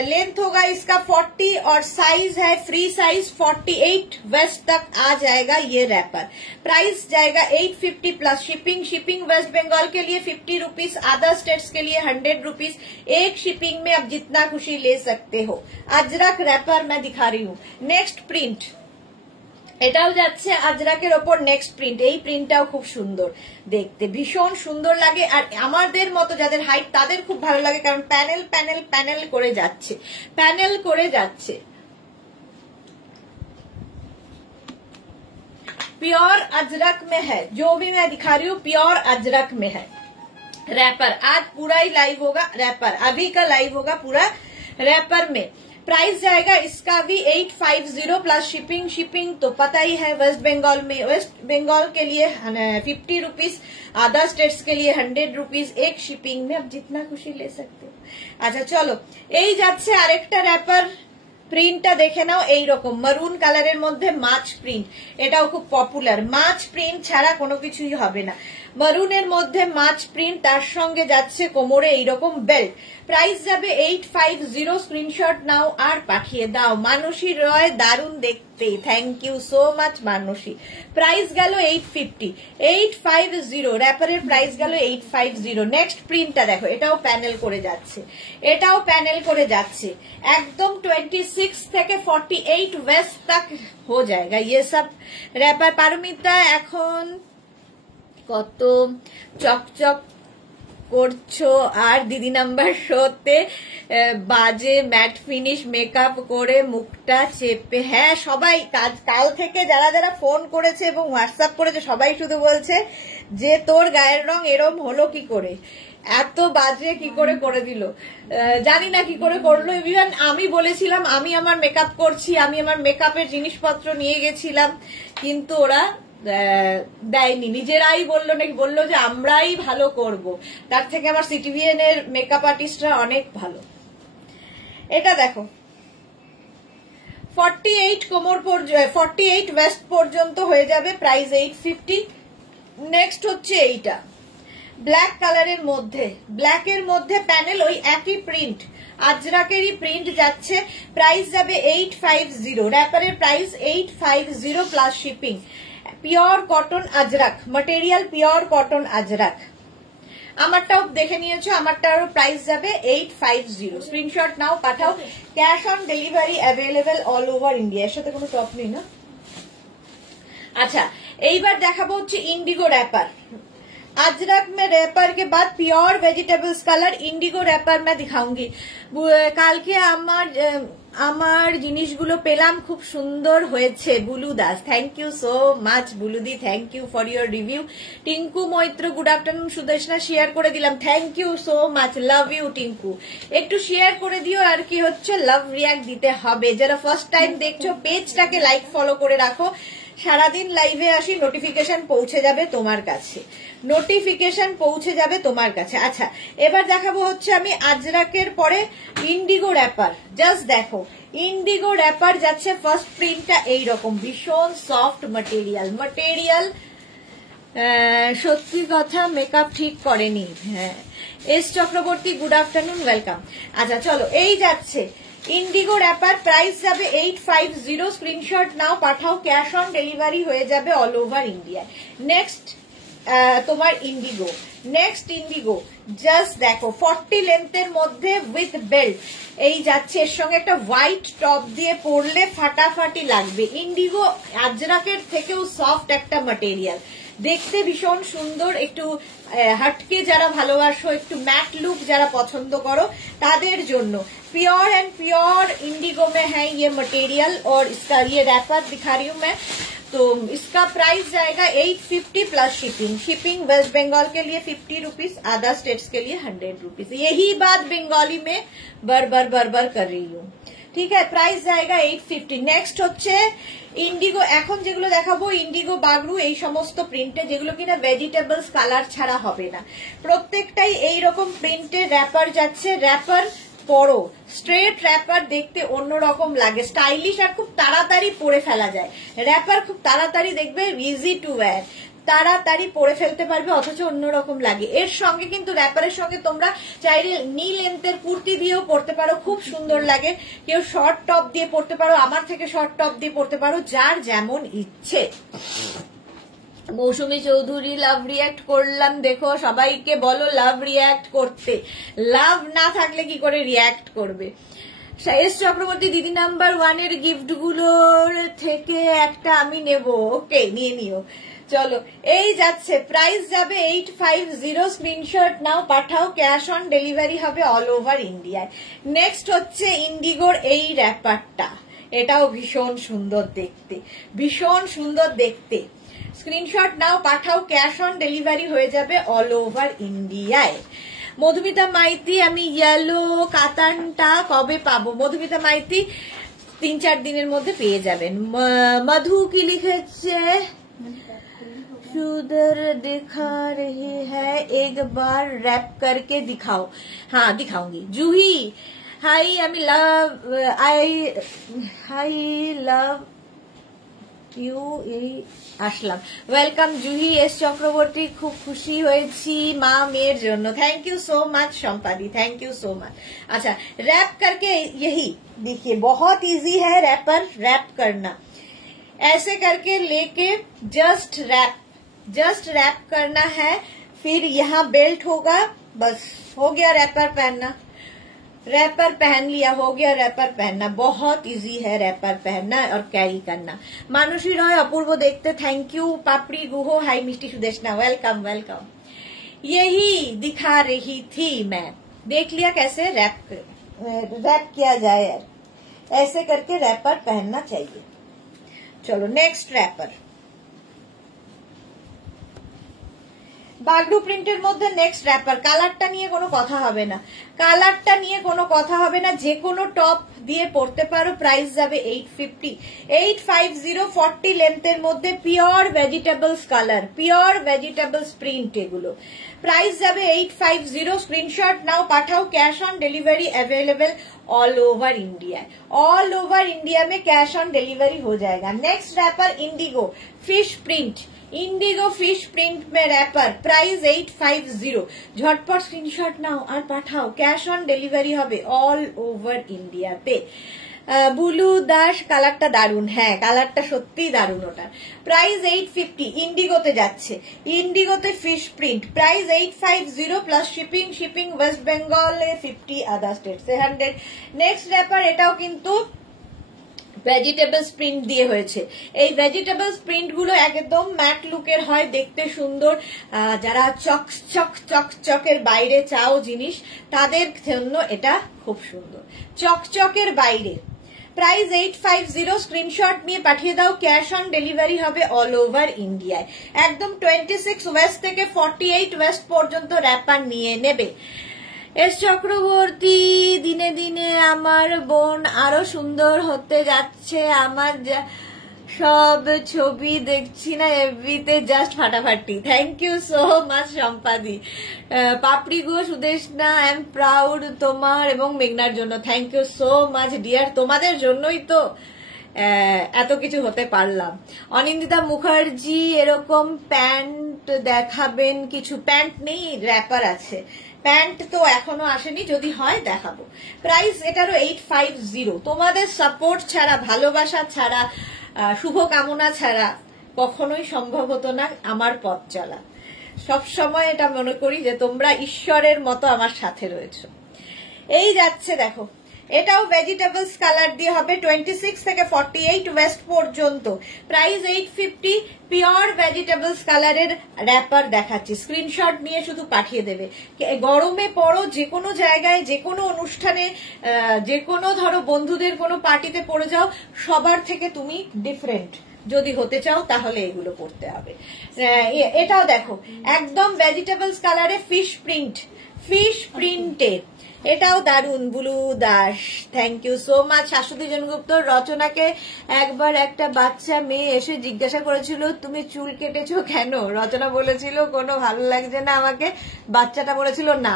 लेंथ होगा इसका 40 और साइज है फ्री साइज 48 वेस्ट तक आ जाएगा ये रैपर। प्राइस जाएगा 850 plus shipping. Shipping West Bengal के लिए 50 रुपीज, अदर स्टेट्स के लिए 100 रुपीज। एक शिपिंग में आप जितना खुशी ले सकते हो। अजरक रैपर मैं दिखा रही हूँ। नेक्स्ट प्रिंट, এটাও যাচ্ছে আজরাকের ওপর। নেক্সট প্রিন্ট, এই প্রিন্টটাও খুব সুন্দর দেখতে, ভীষণ সুন্দর লাগে। আর আমাদের মতো যাদের হাইট তাদের খুব ভালো লাগে, কারণ প্যানেল প্যানেল প্যানেল করে যাচ্ছে, প্যানেল করে যাচ্ছে। प्योर अजरक में है, जो भी मैं दिखा रही हूँ प्योर अजरक में है रैपर। आज पूरा ही लाइव होगा रैपर, अभी का लाइव होगा पूरा रैपर में। प्राइस जाएगा इसका भी 850 प्लस शिपिंग। शिपिंग तो पता ही है, वेस्ट बंगाल में, वेस्ट बंगाल के लिए 50 रुपीज, अदर स्टेट्स के लिए 100 रुपीज। एक शिपिंग में आप जितना खुशी ले सकते हो। अच्छा चलो, এই যাচ্ছে আরেকটা র‍্যাপার। প্রিন্টটা দেখে নাও, এইরকম মারুন কালারের মধ্যে মাছ প্রিন্ট, এটাও খুব পপুলার। মাছ প্রিন্ট ছাড়া কোনো কিছুই হবে না। মারুনের মধ্যে মাছ প্রিন্ট, তার সঙ্গে যাচ্ছে কোমরে এইরকম বেল্ট। প্রাইস যাবে 850। স্ক্রিনশট নাও আর পাঠিয়ে দাও। মানসী রয়, দারুণ দেখতে, thank you so much Manasi. Price গেল 850। 850 র‍্যাপারের প্রাইস গেল 850। নেক্সট প্রিন্টটা দেখো, এটাও প্যানেল করে যাচ্ছে, এটাও প্যানেল করে যাচ্ছে। একদম 26 থেকে 48 वेस्ट तक हो जाएगा ये सब रैपर। पारमिता এখন কত চকচক করছো, আর দিদি নাম্বার শোতে বাজে ম্যাট ফিনিশ মেকআপ করে মুখটা চেপে। হ্যাঁ সবাই কাল থেকে যারা যারা ফোন করেছে এবং হোয়াটসঅ্যাপ করেছে সবাই শুধু বলছে যে তোর গায়ের রং এরম হলো কি করে, এত বাজে কি করে দিল, জানি না কি করে করলো। ইভেন আমি বলেছিলাম আমি আমার মেকআপ করছি, আমি আমার মেকআপের জিনিসপত্র নিয়ে গেছিলাম, কিন্তু ওরা দেয়নি, নিজেরাই বললো নাকি, বললো যে আমরাই ভালো করব, তার থেকে আমার সিটিভিএন এর মেকআপ আর্টিস্টরা অনেক ভালো। এটা দেখো 48 কোমর পর্যন্ত, 48 ওয়েস্ট পর্যন্ত হয়ে যাবে। প্রাইস 850। নেক্সট হচ্ছে এইটা ব্ল্যাক কালারের মধ্যে, ব্ল্যাকের মধ্যে প্যানেল, ওই একই প্রিন্ট, আজরাকেরই প্রিন্ট যাচ্ছে। প্রাইস যাবে 850। র‍্যাপারের price 850 plus shipping. Pure cotton Ajrakh material, pure cotton Ajrakh. আমারটাও দেখে নিয়েছো, আমারটার প্রাইস যাবে 850। স্ক্রিনশট নাও, পাঠাও। Cash on delivery available all over India. এর সাথে কোনো টপ নেই না। আচ্ছা এইবার দেখাবো হচ্ছে ইন্ডিগো র‍্যাপার। अजरक में रैपर के बाद pure vegetables colour indigo wrapper मैं दिखाऊंगी। কালকে আমার জিনিসগুলো পেলাম, খুব সুন্দর হয়েছে Bulu Das. Thank you so much বুলুদি, thank you for your review. Tinku Maitra good afternoon, Sudeshna share করে দিলাম, thank you so much, love you Tinku. একটু শেয়ার করে দিও, আর কি হচ্ছে লাভ রিয়াক্ট দিতে হবে। যারা ফার্স্ট টাইম দেখছো পেজটাকে লাইক ফলো করে রাখো, সারাদিন লাইভে আসি, নোটিফিকেশন পৌঁছে যাবে তোমার কাছে, নোটিফিকেশন পৌঁছে যাবে তোমার কাছে। আচ্ছা এবার দেখাবো হচ্ছে আমি আজরাকের পরে ইন্ডিগো র্যাপার। জাস্ট দেখো ইন্ডিগো র্যাপার যাচ্ছে, ফার্স্ট প্রিন্টটা এইরকম, ভীষণ সফট মাটেরিয়াল। সত্যি কথা মেকআপ ঠিক করেনি। হ্যাঁ S Chakraborty good afternoon, welcome. আচ্ছা চলো এই যাচ্ছে ইন্ডিগো র্যাপার, প্রাইস যাবে 850, স্ক্রিনশট নাও পাঠাও, ক্যাশ অন ডেলিভারি হয়ে যাবে অল ওভার ইন্ডিয়া। নেক্সট তোমার ইন্ডিগো, নেক্সট ইন্ডিগো জাস্ট দেখো 40 লেন্থের মধ্যে উইথ বেল্ট এই যাচ্ছে, এর সঙ্গে একটা হোয়াইট টপ দিয়ে পরলে ফাটাফাটি লাগবে। ইন্ডিগো আজরাকের থেকেও সফট একটা ম্যাটেরিয়াল, দেখতে ভীষণ সুন্দর, একটু हटके যারা ভালোবাসো, একটু ম্যাট লুক যারা পছন্দ করো তাদের জন্য प्योर एंड प्योर इंडिगो में है ये मटेरियल। और इसका ये रैपर दिखा रही हूँ मैं, तो इसका प्राइस जाएगा 850 plus shipping. Shipping West Bengal के लिए 50 रुपीज, अदर स्टेट्स के लिए 100 रुपीज। यही बात बंगाली में बर कर रही हूँ, ঠিক আছে। প্রাইস জায়গা 850। নেক্সট হচ্ছে ইন্ডিগো, এখন যেগুলো দেখাবো ইন্ডিগো বাগরু, এই সমস্ত প্রিন্টে যেগুলো কিনা ভেজিটেবলস কালার ছাড়া হবে না, প্রত্যেকটাই এইরকম প্রিন্টের র‍্যাপার যাচ্ছে। র‍্যাপার পরো, স্ট্রেট র‍্যাপার দেখতে অন্যরকম লাগে, স্টাইলিশ, আর খুব তাড়াতাড়ি পরে ফেলা যায়। র‍্যাপার খুব তাড়াতাড়ি দেখবে, ইজি টু ওয়্যার, তাড়াতাড়ি পরে ফেলতে পারবে, অথচ অন্যরকম লাগে। এর সঙ্গে কিন্তু র‍্যাপারের সঙ্গে তোমরা চাইলে নি লেন্থের কুর্তি দিয়েও পরতে পারো, খুব সুন্দর লাগে। কেউ শর্ট টপ দিয়ে পরতে পারো, আমার থেকে শর্ট টপ দিয়ে পরতে পারো, যার যেমন ইচ্ছে। মৌসুমী চৌধুরী লাভ রিয়াক্ট করলাম, দেখো সবাইকে বলো লাভ রিয়াক্ট করতে, লাভ না থাকলে কি করে রিয়াক্ট করবে। এস চক্রবর্তী দিদি নাম্বার 1 এর গিফট গুলোর থেকে একটা আমি নেব, ওকে নিয়ে নিও। চলো এই যাচ্ছে, প্রাইস যাবে 850, স্ক্রিনশট নাও পাঠাও, ক্যাশ অন ডেলিভারি হবে অল ওভার ইন্ডিয়ায়। নেক্সট হচ্ছে ইন্ডিগোর এই র‍্যাপারটা, এটাও ভীষণ সুন্দর দেখতে, ভীষণ সুন্দর দেখতে। স্ক্রিনশট নাও পাঠাও, ক্যাশ অন ডেলিভারি হয়ে যাবে অল ওভার ইন্ডিয়ায়। মধুমিতা মাইতি, আমি ইয়েলো কাতানটা কবে পাবো? মধুমিতা মাইতি 3-4 দিনের মধ্যে পেয়ে যাবেন। মধু কি লিখেছে? सुधर दिखा रही है, एक बार रैप करके दिखाओ। हाँ दिखाऊंगी। Juhi hi, I love you এই আসলাম, ওয়েলকাম জুহি। এস চক্রবর্তী খুব খুশি হয়েছি মা মেয়ের জন্য, থ্যাংক ইউ सो मच সম্পাদি, থ্যাংক ইউ सो मच। अच्छा रैप करके यही देखिए, बहुत इजी है रैपर रैप करना। ऐसे करके लेके जस्ट रैप करना है, फिर यहाँ बेल्ट होगा, बस हो गया रैपर पहनना। रैपर पहन लिया, हो गया रैपर पहनना, बहुत इजी है रैपर पहनना और कैरी करना। मानुषी रॉय अपूर्व देखते, thank you. Papri Guha hi, Mishti Sudeshna welcome welcome. यही दिखा रही थी मैं, देख लिया कैसे रैप किया जाए यार, ऐसे करके रैपर पहनना चाहिए। चलो नेक्स्ट रैपर বাগরু প্রিন্টের মধ্যে নেক্সট র‍্যাপার। কালারটা নিয়ে কোনো কথা হবে না, কালারটা নিয়ে কোনো কথা হবে না, যে কোনো টপ দিয়ে পরতে পারো। প্রাইস যাবে 850, 40 লেন্থের মধ্যে pure vegetables colour, pure vegetables print এগুলো। प्राइस যাবে 850, स्क्रीनशॉट नाउ पाठाओ, cash on delivery available all over India, all over India में कैश ऑन डिलीवरी हो जाएगा। Next wrapper indigo fish print, indigo fish print में रैपर, प्राइस 850, झटपट screenshot नाओ और पाठाओ, कैश ऑन डिलीवरी হবে ऑल ओवर इंडिया पे। বুলু দাস কালারটা দারুন, হ্যাঁ কালারটা সত্যি দারুন। ওটা প্রাইস 850, ইন্ডিগোতে যাচ্ছে, ইন্ডিগোতে fish print, price 850 plus shipping, shipping west বেঙ্গলে 50, আদার স্টেট 100। নেক্সট র‍্যাপার, এটাও কিন্তু ভেজিটেবলস প্রিন্ট দিয়ে হয়েছে। এই ভেজিটেবলস প্রিন্ট গুলো একদম ম্যাট লুকের হয়, দেখতে সুন্দর। যারা চকচকের বাইরে চাও জিনিস, তাদের জন্য এটা খুব সুন্দর, চকচকের বাইরে। প্রাইস 850, স্ক্রিনশট নিয়ে পাঠিয়ে দাও, ক্যাশ অন ডেলিভারি হবে অল ওভার ইন্ডিয়ায়। একদম 26 ওয়েস্ট থেকে 48 ওয়েস্ট পর্যন্ত র্যাপার নিয়ে নেবে। এস চক্রবর্তী, দিনে দিনে আমার বোন আরো সুন্দর হতে যাচ্ছে, আমার সব ছবি দেখছি না এফবিতে, জাস্ট ফাটাফাটি। থ্যাংক ইউ সো মাচ সম্পাদি। পাপড়ি গো সুদেশনা, আই এম প্রাউড তোমার এবং মেঘনার জন্য। Thank you so much dear, তোমাদের জন্যই তো এত কিছু হতে পারলাম। অনিন্দিতা মুখার্জি, এরকম প্যান্ট দেখাবেন কিছু? প্যান্ট নেই, র্যাপার আছে। প্যান্ট তো এখনো আসেনি, যদি হয় দেখাবো। প্রাইস এটারও 850। তোমাদের সাপোর্ট ছাড়া, ভালোবাসা ছাড়া, শুভকামনা ছাড়া কখনোই সম্ভব হতো না আমার পথ চলা। সবসময় এটা মনে করি যে তোমরা ঈশ্বরের মতো আমার সাথে রয়েছো। এই যাচ্ছে দেখো, এটাও ভেজিটেবলস কালার দিয়ে হবে, 26 থেকে 48 ওয়েস্ট পর্যন্ত। প্রাইস 850, পিওর ভেজিটেবলস কালারের র্যাপার দেখাচ্ছি। স্ক্রিনশট নিয়ে শুধু পাঠিয়ে দেবে। গরমে পড়ো, যে কোনো জায়গায়, যে কোনো অনুষ্ঠানে, যে কোনো ধরো বন্ধুদের কোনো পার্টিতে পড়ে যাও, সবার থেকে তুমি ডিফারেন্ট যদি হতে চাও তাহলে এগুলো পড়তে হবে। এটাও দেখো, একদম ভেজিটেবলস কালারে ফিশ প্রিন্টে, এটাও দারুন। Bulu Das, thank you so much. Shashwati Janagupta, রচনাকে একবার একটা বাচ্চা মেয়ে এসে জিজ্ঞাসা করেছিল তুমি চুল কেটেছো কেন? রচনা বলেছিল কোনো ভালো লাগছে না আমাকে, বাচ্চাটা বলেছিল না।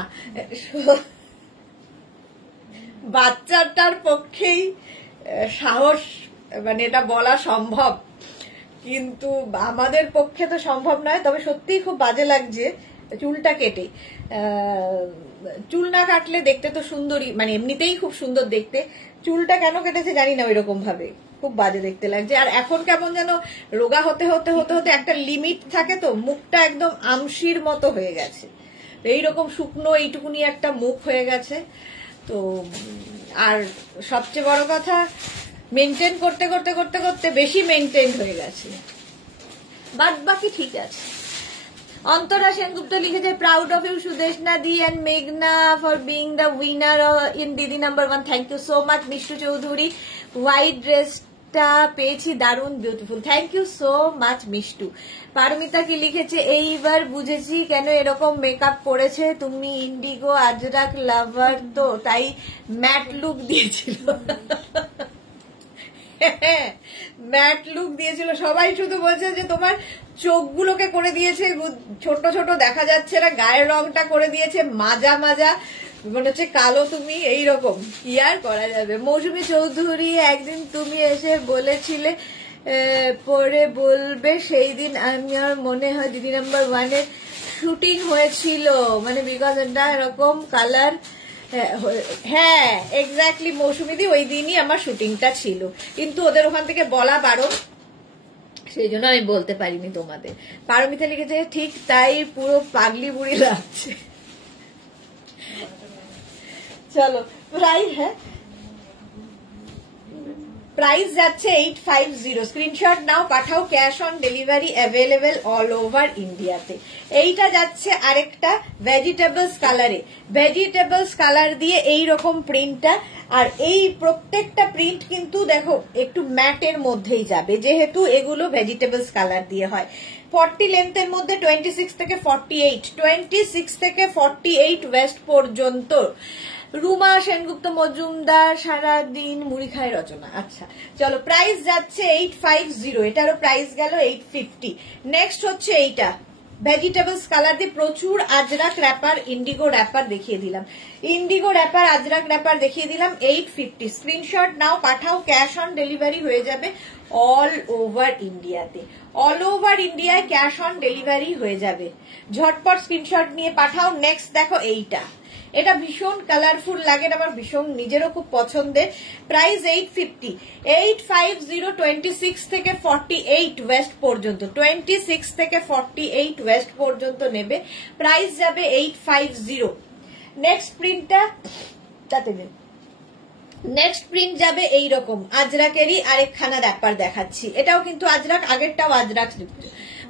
বাচ্চাটার পক্ষেই সাহস, মানে এটা বলা সম্ভব, কিন্তু আমাদের পক্ষে তো সম্ভব নয়। তবে সত্যিই খুব বাজে লাগছে চুলটা কেটে। চুল না কাটলে দেখতে তো সুন্দরই, মানে এমনিতেই খুব সুন্দর দেখতে, চুলটা কেন কেটেছে জানি না, ওইরকম ভাবে খুব বাজে দেখতে লাগছে। আর এখন কেমন যেন রোগা হতে হতে হতে হতে একটা লিমিট থাকে, তো মুখটা একদম আমশির মতো হয়ে গেছে, এইরকম শুকনো এইটুকুনি একটা মুখ হয়ে গেছে। তো আর সবচেয়ে বড় কথা, মেনটেন করতে করতে করতে করতে বেশি মেনটেন হয়ে গেছে, বাদ বাকি ঠিক আছে। অন্তরা সেনগুপ্ত লিখেছে proud of you Sudeshna di and মেঘনা for being the winner in Didi number 1। Thank you so much. Mishtu Chowdhury, white ড্রেসটা পেয়েছি, দারুন beautiful. Thank you so much Mishtu. Paromita কি লিখেছে, এইবার বুঝেছি কেন এরকম মেকআপ করেছে তুমি, ইন্ডিগো আজরাক লাভার তো, তাই ম্যাট লুক দিয়েছিল। ম্যাট লুক দিয়েছিল। সবাই শুধু বলছে যে তোমার চোখগুলোকে করে দিয়েছে ছোট ছোট, দেখা যাচ্ছে না, গায়ের রংটা করে দিয়েছে মাজা মাজা, মনে হচ্ছে কালো তুমি, এইরকম। কি আর করা যাবে। মৌসুমী চৌধুরী, একদিন তুমি এসে বলেছিলে পরে বলবে, সেই দিন আমার মনে হয় দিদি নাম্বার 1 এর শুটিং হয়েছিল, মানে বিকজ এটা এরকম কালার। হ্যাঁ এক্স্যাক্টলি মৌসুমীদি, ওই দিনই আমার শুটিংটা ছিল, কিন্তু ওদের ওখান থেকে বলা বারণ, সেই জন্য আমি বলতে পারিনি তোমাদের। পারমিতা লিখেছে ঠিক তাই, পুরো পাগলি বুড়ি লাগছে। চলো প্রাইস, হ্যাঁ প্রাইস যাচ্ছে 850, স্ক্রিনশট নাও পাঠাও, cash on delivery available all over ইন্ডিয়াতে। এইটা যাচ্ছে আরেকটা ভেজিটেবলস কালারে, ভেজিটেবলস কালার দিয়ে এইরকম প্রিন্টটা। আর এই প্রত্যেকটা প্রিন্ট কিন্তু দেখো একটু ম্যাটের মধ্যেই যাবে, যেহেতু এগুলো ভেজিটেবলস কালার দিয়ে হয়। 40 লেন্থের মধ্যে 26 থেকে 48 ওয়েস্ট পর্যন্ত। রুমা সেনগুপ্ত মজুমদার, সারাদিন মুড়ি খায় রচনা। আচ্ছা চলো, প্রাইস যাচ্ছে 850, এটারও প্রাইস গেল 850। নেক্সট হচ্ছে এইটা ভেজিটেবলস কালার দিয়ে প্রচুর আজরাক র্যাপার, ইন্ডিগো র্যাপার দেখিয়ে দিলাম, ইন্ডিগো র্যাপার, আজরাক র্যাপার দেখিয়ে দিলাম 850। স্ক্রিনশট নাও পাঠাও, ক্যাশ অন ডেলিভারি হয়ে যাবে অল ওভার ইন্ডিয়াতে। অল ওভার ইন্ডিয়ায় ক্যাশ অন ডেলিভারি হয়ে যাবে, ঝটপট স্ক্রিনশট নিয়ে পাঠাও। নেক্সট দেখো এইটা, এটা ভীষণ কালারফুল লাগে, আমার ভীষণ নিজেরও খুব পছন্দের। প্রাইস 850, 26 থেকে 48 ওয়েস্ট পর্যন্ত, 26 থেকে 48 ওয়েস্ট পর্যন্ত নেবে, প্রাইস যাবে 850। নেক্সট প্রিন্টটা তাতে নেক্সট প্রিন্ট যাবে এইরকম আজরাকেরই আরেকখানা র্যাপার দেখাচ্ছি, এটাও কিন্তু আজরাক, আগেরটাও আজরাক।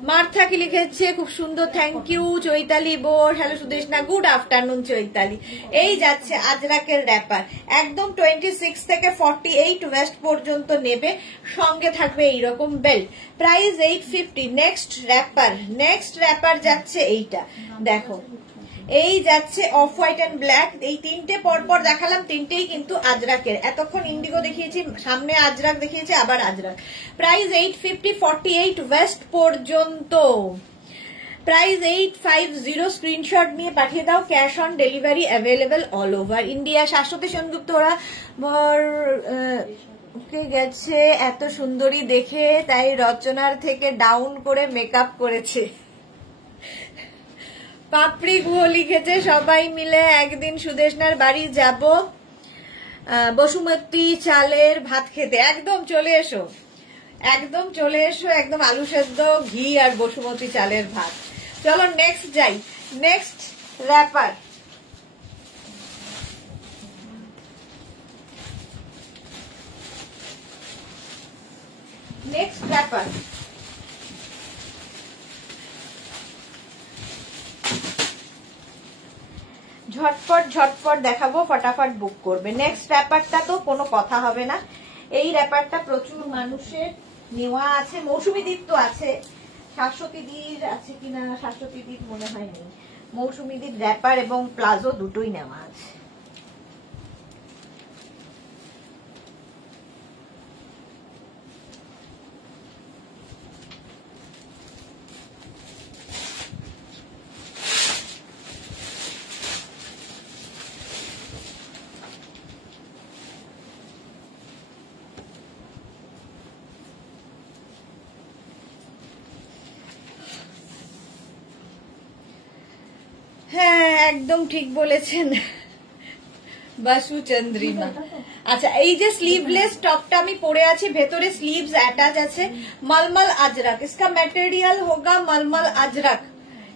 মার্থা কি লিখেছে, খুব সুন্দর, thank you. Chaitali Bor, hello Sudeshna, good afternoon Chaitali. এই যাচ্ছে আজরাকের র্যাপার, একদম 26 থেকে 48 ওয়েস্ট পর্যন্ত নেবে, সঙ্গে থাকবে এইরকম বেল্ট, প্রাইস 850। নেক্সট র্যাপার যাচ্ছে এইটা, দেখো এই যাচ্ছে অফ হোয়াইট এন্ড ব্ল্যাক, এই তিনটে পরপর দেখালাম, তিনটেই কিন্তু আজরাকের। এতক্ষণ ইন্ডিগো দেখিয়েছি, সামনে আজরাক দেখিয়েছি, আবার আজরাক। প্রাইস 850, 48 ওয়েস্ট পর্যন্ত, প্রাইস 850। স্ক্রিনশট নিয়ে পাঠিয়ে দাও, cash on delivery available all over India. Shashwati Sengupta, ওরা গেছে এত সুন্দরী দেখে, তাই রচনার থেকে ডাউন করে মেকআপ করেছে। পাপড়ি গুহ লিখেছে, সবাই মিলে একদিন সুদেশনার বাড়ি যাব বসুমতী চালের ভাত খেতে। একদম চলে এসো, একদম চলে এসো, একদম আলু সেদ্ধ, ঘি আর বসুমতী চালের ভাত। চলো নেক্সট যাই, নেক্সট র্যাপার। নেক্সট র্যাপার ঝটপট দেখাবো, ফটাফট বুক করবে। নেক্সট র্যাপারটা তো কোনো কথা হবে না, এই র্যাপারটা প্রচুর মানুষের নেওয়া আছে। মৌসুমীদির তো আছে, শাশ্বতীদির আছে কিনা, শাশ্বতীদির মনে হয় নেই। মৌসুমীদির র্যাপার এবং প্লাজো দুটোই নেওয়া আছে। হ্যাঁ একদম ঠিক বলেছেন বাসু চন্দ্রিমা। আচ্ছা, এই যে স্লিভলেস টপটা আমি পরে আছি, ভেতরে স্লিভস অ্যাটাচ আছে, मलमल अजरक, इसका मटेरियल होगा मलमल अजरक,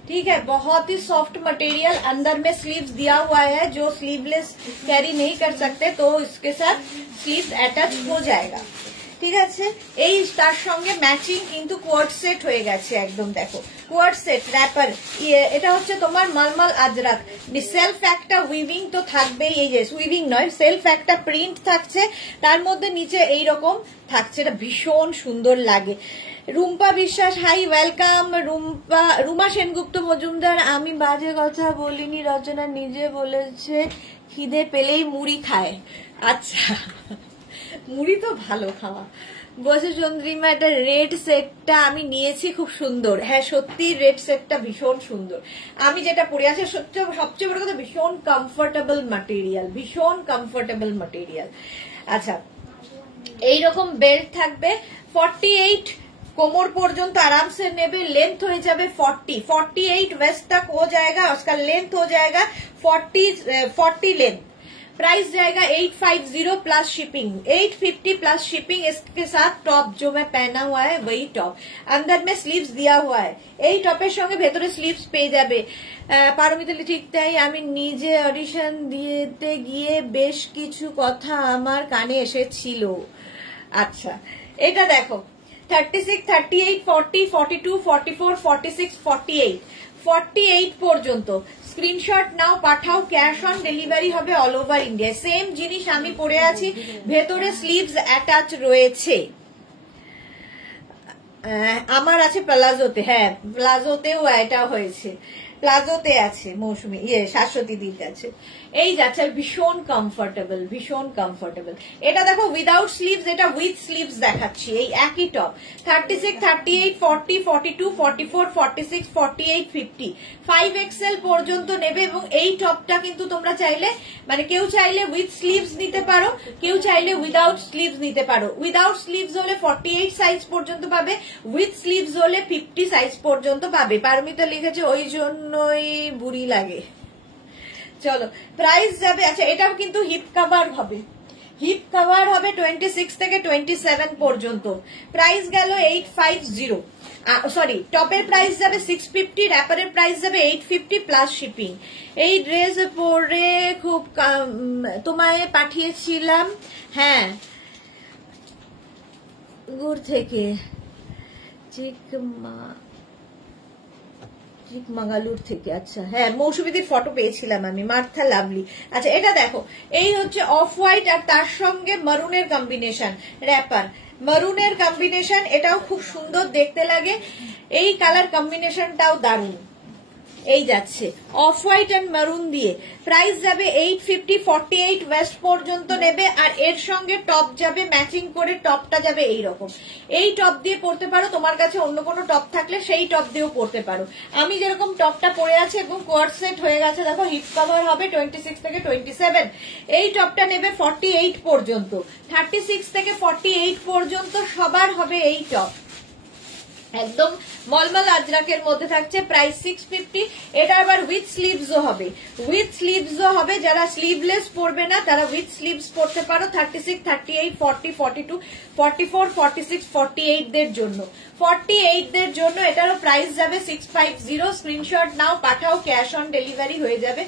ठीक है। बहुत ही सॉफ्ट मटेरियल, अंदर में स्लीव्स दिया हुआ है, जो स्लीवलेस कैरी नहीं कर सकते तो इसके साथ स्लीव्स अटैच हो जाएगा, ঠিক আছে। এই তার সঙ্গে ম্যাচিং কিন্তু কোয়ার্ড সেট হয়ে গেছে একদম, দেখো কোয়ার্ড সেট র্যাপার। এটা হচ্ছে তোমার মলমল আজরাক, সেলফ একটা উইভিং তো থাকবেই, এই যে উইভিং নয়, সেলফ একটা প্রিন্ট থাকছে, তার মধ্যে নিচে এইরকম থাকছে, এটা ভীষণ সুন্দর লাগে। রুম্পা বিশ্বাস, হাই ওয়েলকাম। রুমা সেনগুপ্ত মজুমদার, আমি বাজে কথা বলিনি, রচনা নিজে বলেছে খিদে পেলেই মুড়ি খায়। আচ্ছা, মুড়ি তো ভালো খাওয়া। বসে চন্দ্রিমা, এটা রেড সেটটা আমি নিয়েছি, খুব সুন্দর। হ্যাঁ সত্যি রেড সেটটা ভীষণ সুন্দর। আমি যেটা পরে আছি সবচেয়ে বড় কথা, ভীষণ কমফোর্টেবল ম্যাটেরিয়াল, ভীষণ কমফোর্টেবল ম্যাটেরিয়াল। আচ্ছা, এইরকম বেল্ট থাকবে, 48 कोमर पर्यंत आराम से नेबे, लेंथ हो जाए 48 वेस्ट तक हो जाएगा, उसका लेंथ हो जाएगा 40 लेंथ। प्राइस जाएगा 850 प्लस शिपिंग, 850 प्लस शिपिंग। इसके साथ टॉप जो मैं पहना हुआ है वही टॉप, अंदर में स्लीव्स दिया हुआ है, এই টপের সঙ্গে ভেতরে স্লিভস পেয়ে যাবে। পারমিতালি, ঠিক তাই, আমি নিজে অডিশন দিতে গিয়ে বেশ কিছু কথা আমার কানে এসেছিল। আচ্ছা, এটা দেখো 36, 38, 40, 42, 44, 46, 48 পর্যন্ত স্ক্রিনশট নাও, পাঠাও, ক্যাশ অন ডেলিভারি হবে অল ওভার ইন্ডিয়া। সেম জিনিস আমি পরে আছি, ভেতরে স্লিভস অ্যাটাচ রয়েছে। আমার আছে প্লাজোতে, হ্যাঁ প্লাজোতেও এটা হয়েছে, প্লাজোতে আছে মৌসুমী, শাশ্বতী দির কাছে। এই যাচ্ছে, ভীষণ কমফোর্টেবল, ভীষণ কমফোর্টেবল। এটা দেখো উইদাউট স্লিভস, এটা উইথ স্লিভস দেখাচ্ছি, এই একই টপ। 36, 38, 40, 42, 44, 46, 48, 50, 5XL পর্যন্ত নেবে। এবং এই টপটা কিন্তু তোমরা চাইলে, মানে কেউ চাইলে উইথ স্লিভস নিতে পারো, কেউ চাইলে উইদাউট স্লিভস নিতে পারো। উইদাউট স্লিভস হলে 48 সাইজ পর্যন্ত পাবে, উইথ স্লিভস হলে 50 সাইজ পর্যন্ত পাবে। পারমিতা লিখেছে ওই জন্যই বুড়ি লাগে। চলো প্রাইস যাবে, আচ্ছা এটাও কিন্তু হিপ কাভার হবে, হিপ কভার হবে 26 থেকে 27 পর্যন্ত, প্রাইস গেল 850, সরি টপের প্রাইস যাবে 650, র্যাপারের প্রাইস যাবে 850 প্লাস শিপিং। এই ড্রেস পরে খুব তোমায় পাঠিয়েছিলাম, হ্যাঁ গুড় থেকে চিকমাগালুর থেকে। আচ্ছা হ্যাঁ, মৌসুমীদের ফটো পেয়েছিলাম আমি, মার্থা লাভলি। আচ্ছা এটা দেখো, এই হচ্ছে অফ হোয়াইট আর তার সঙ্গে মারুনের কম্বিনেশন, র্যাপার মারুনের কম্বিনেশন, এটাও খুব সুন্দর দেখতে লাগে, এই কালার কম্বিনেশনটাও দারুণ। এই যাচ্ছে অফ হোয়াইট এন্ড মারুন দিয়ে, প্রাইস যাবে 850, 48 ওয়েস্ট পর্যন্ত নেবে। আর এর সঙ্গে টপ যাবে ম্যাচিং করে, টপটা যাবে এইরকম, এই টপ দিয়ে পরতে পারো, তোমার কাছে অন্য কোনো টপ থাকলে সেই টপ দিয়েও পরতে পারো। আমি যেরকম টপটা পরে আছি এবং কোয়ার্ড সেট হয়ে গেছে, দেখো হিপ কভার হবে 26 থেকে 27, এই টপটা নেবে 48 পর্যন্ত, 36 থেকে 48 পর্যন্ত সবার হবে এই টপ, একদম মলমল আজরাকের মধ্যে থাকছে, প্রাইস 650। এটা আবার উইথ স্লিভসও হবে, উইথ স্লিভসও হবে, যারা স্লিভলেস পরবে না তারা উইথ স্লিভস পরতে পারো। 36, 38, 40, 42, 44, 46, 48 দের জন্য, 48 দের জন্য এটারও প্রাইস যাবে 650। স্ক্রিনশট নাও, পাঠাও, ক্যাশ অন ডেলিভারি হয়ে যাবে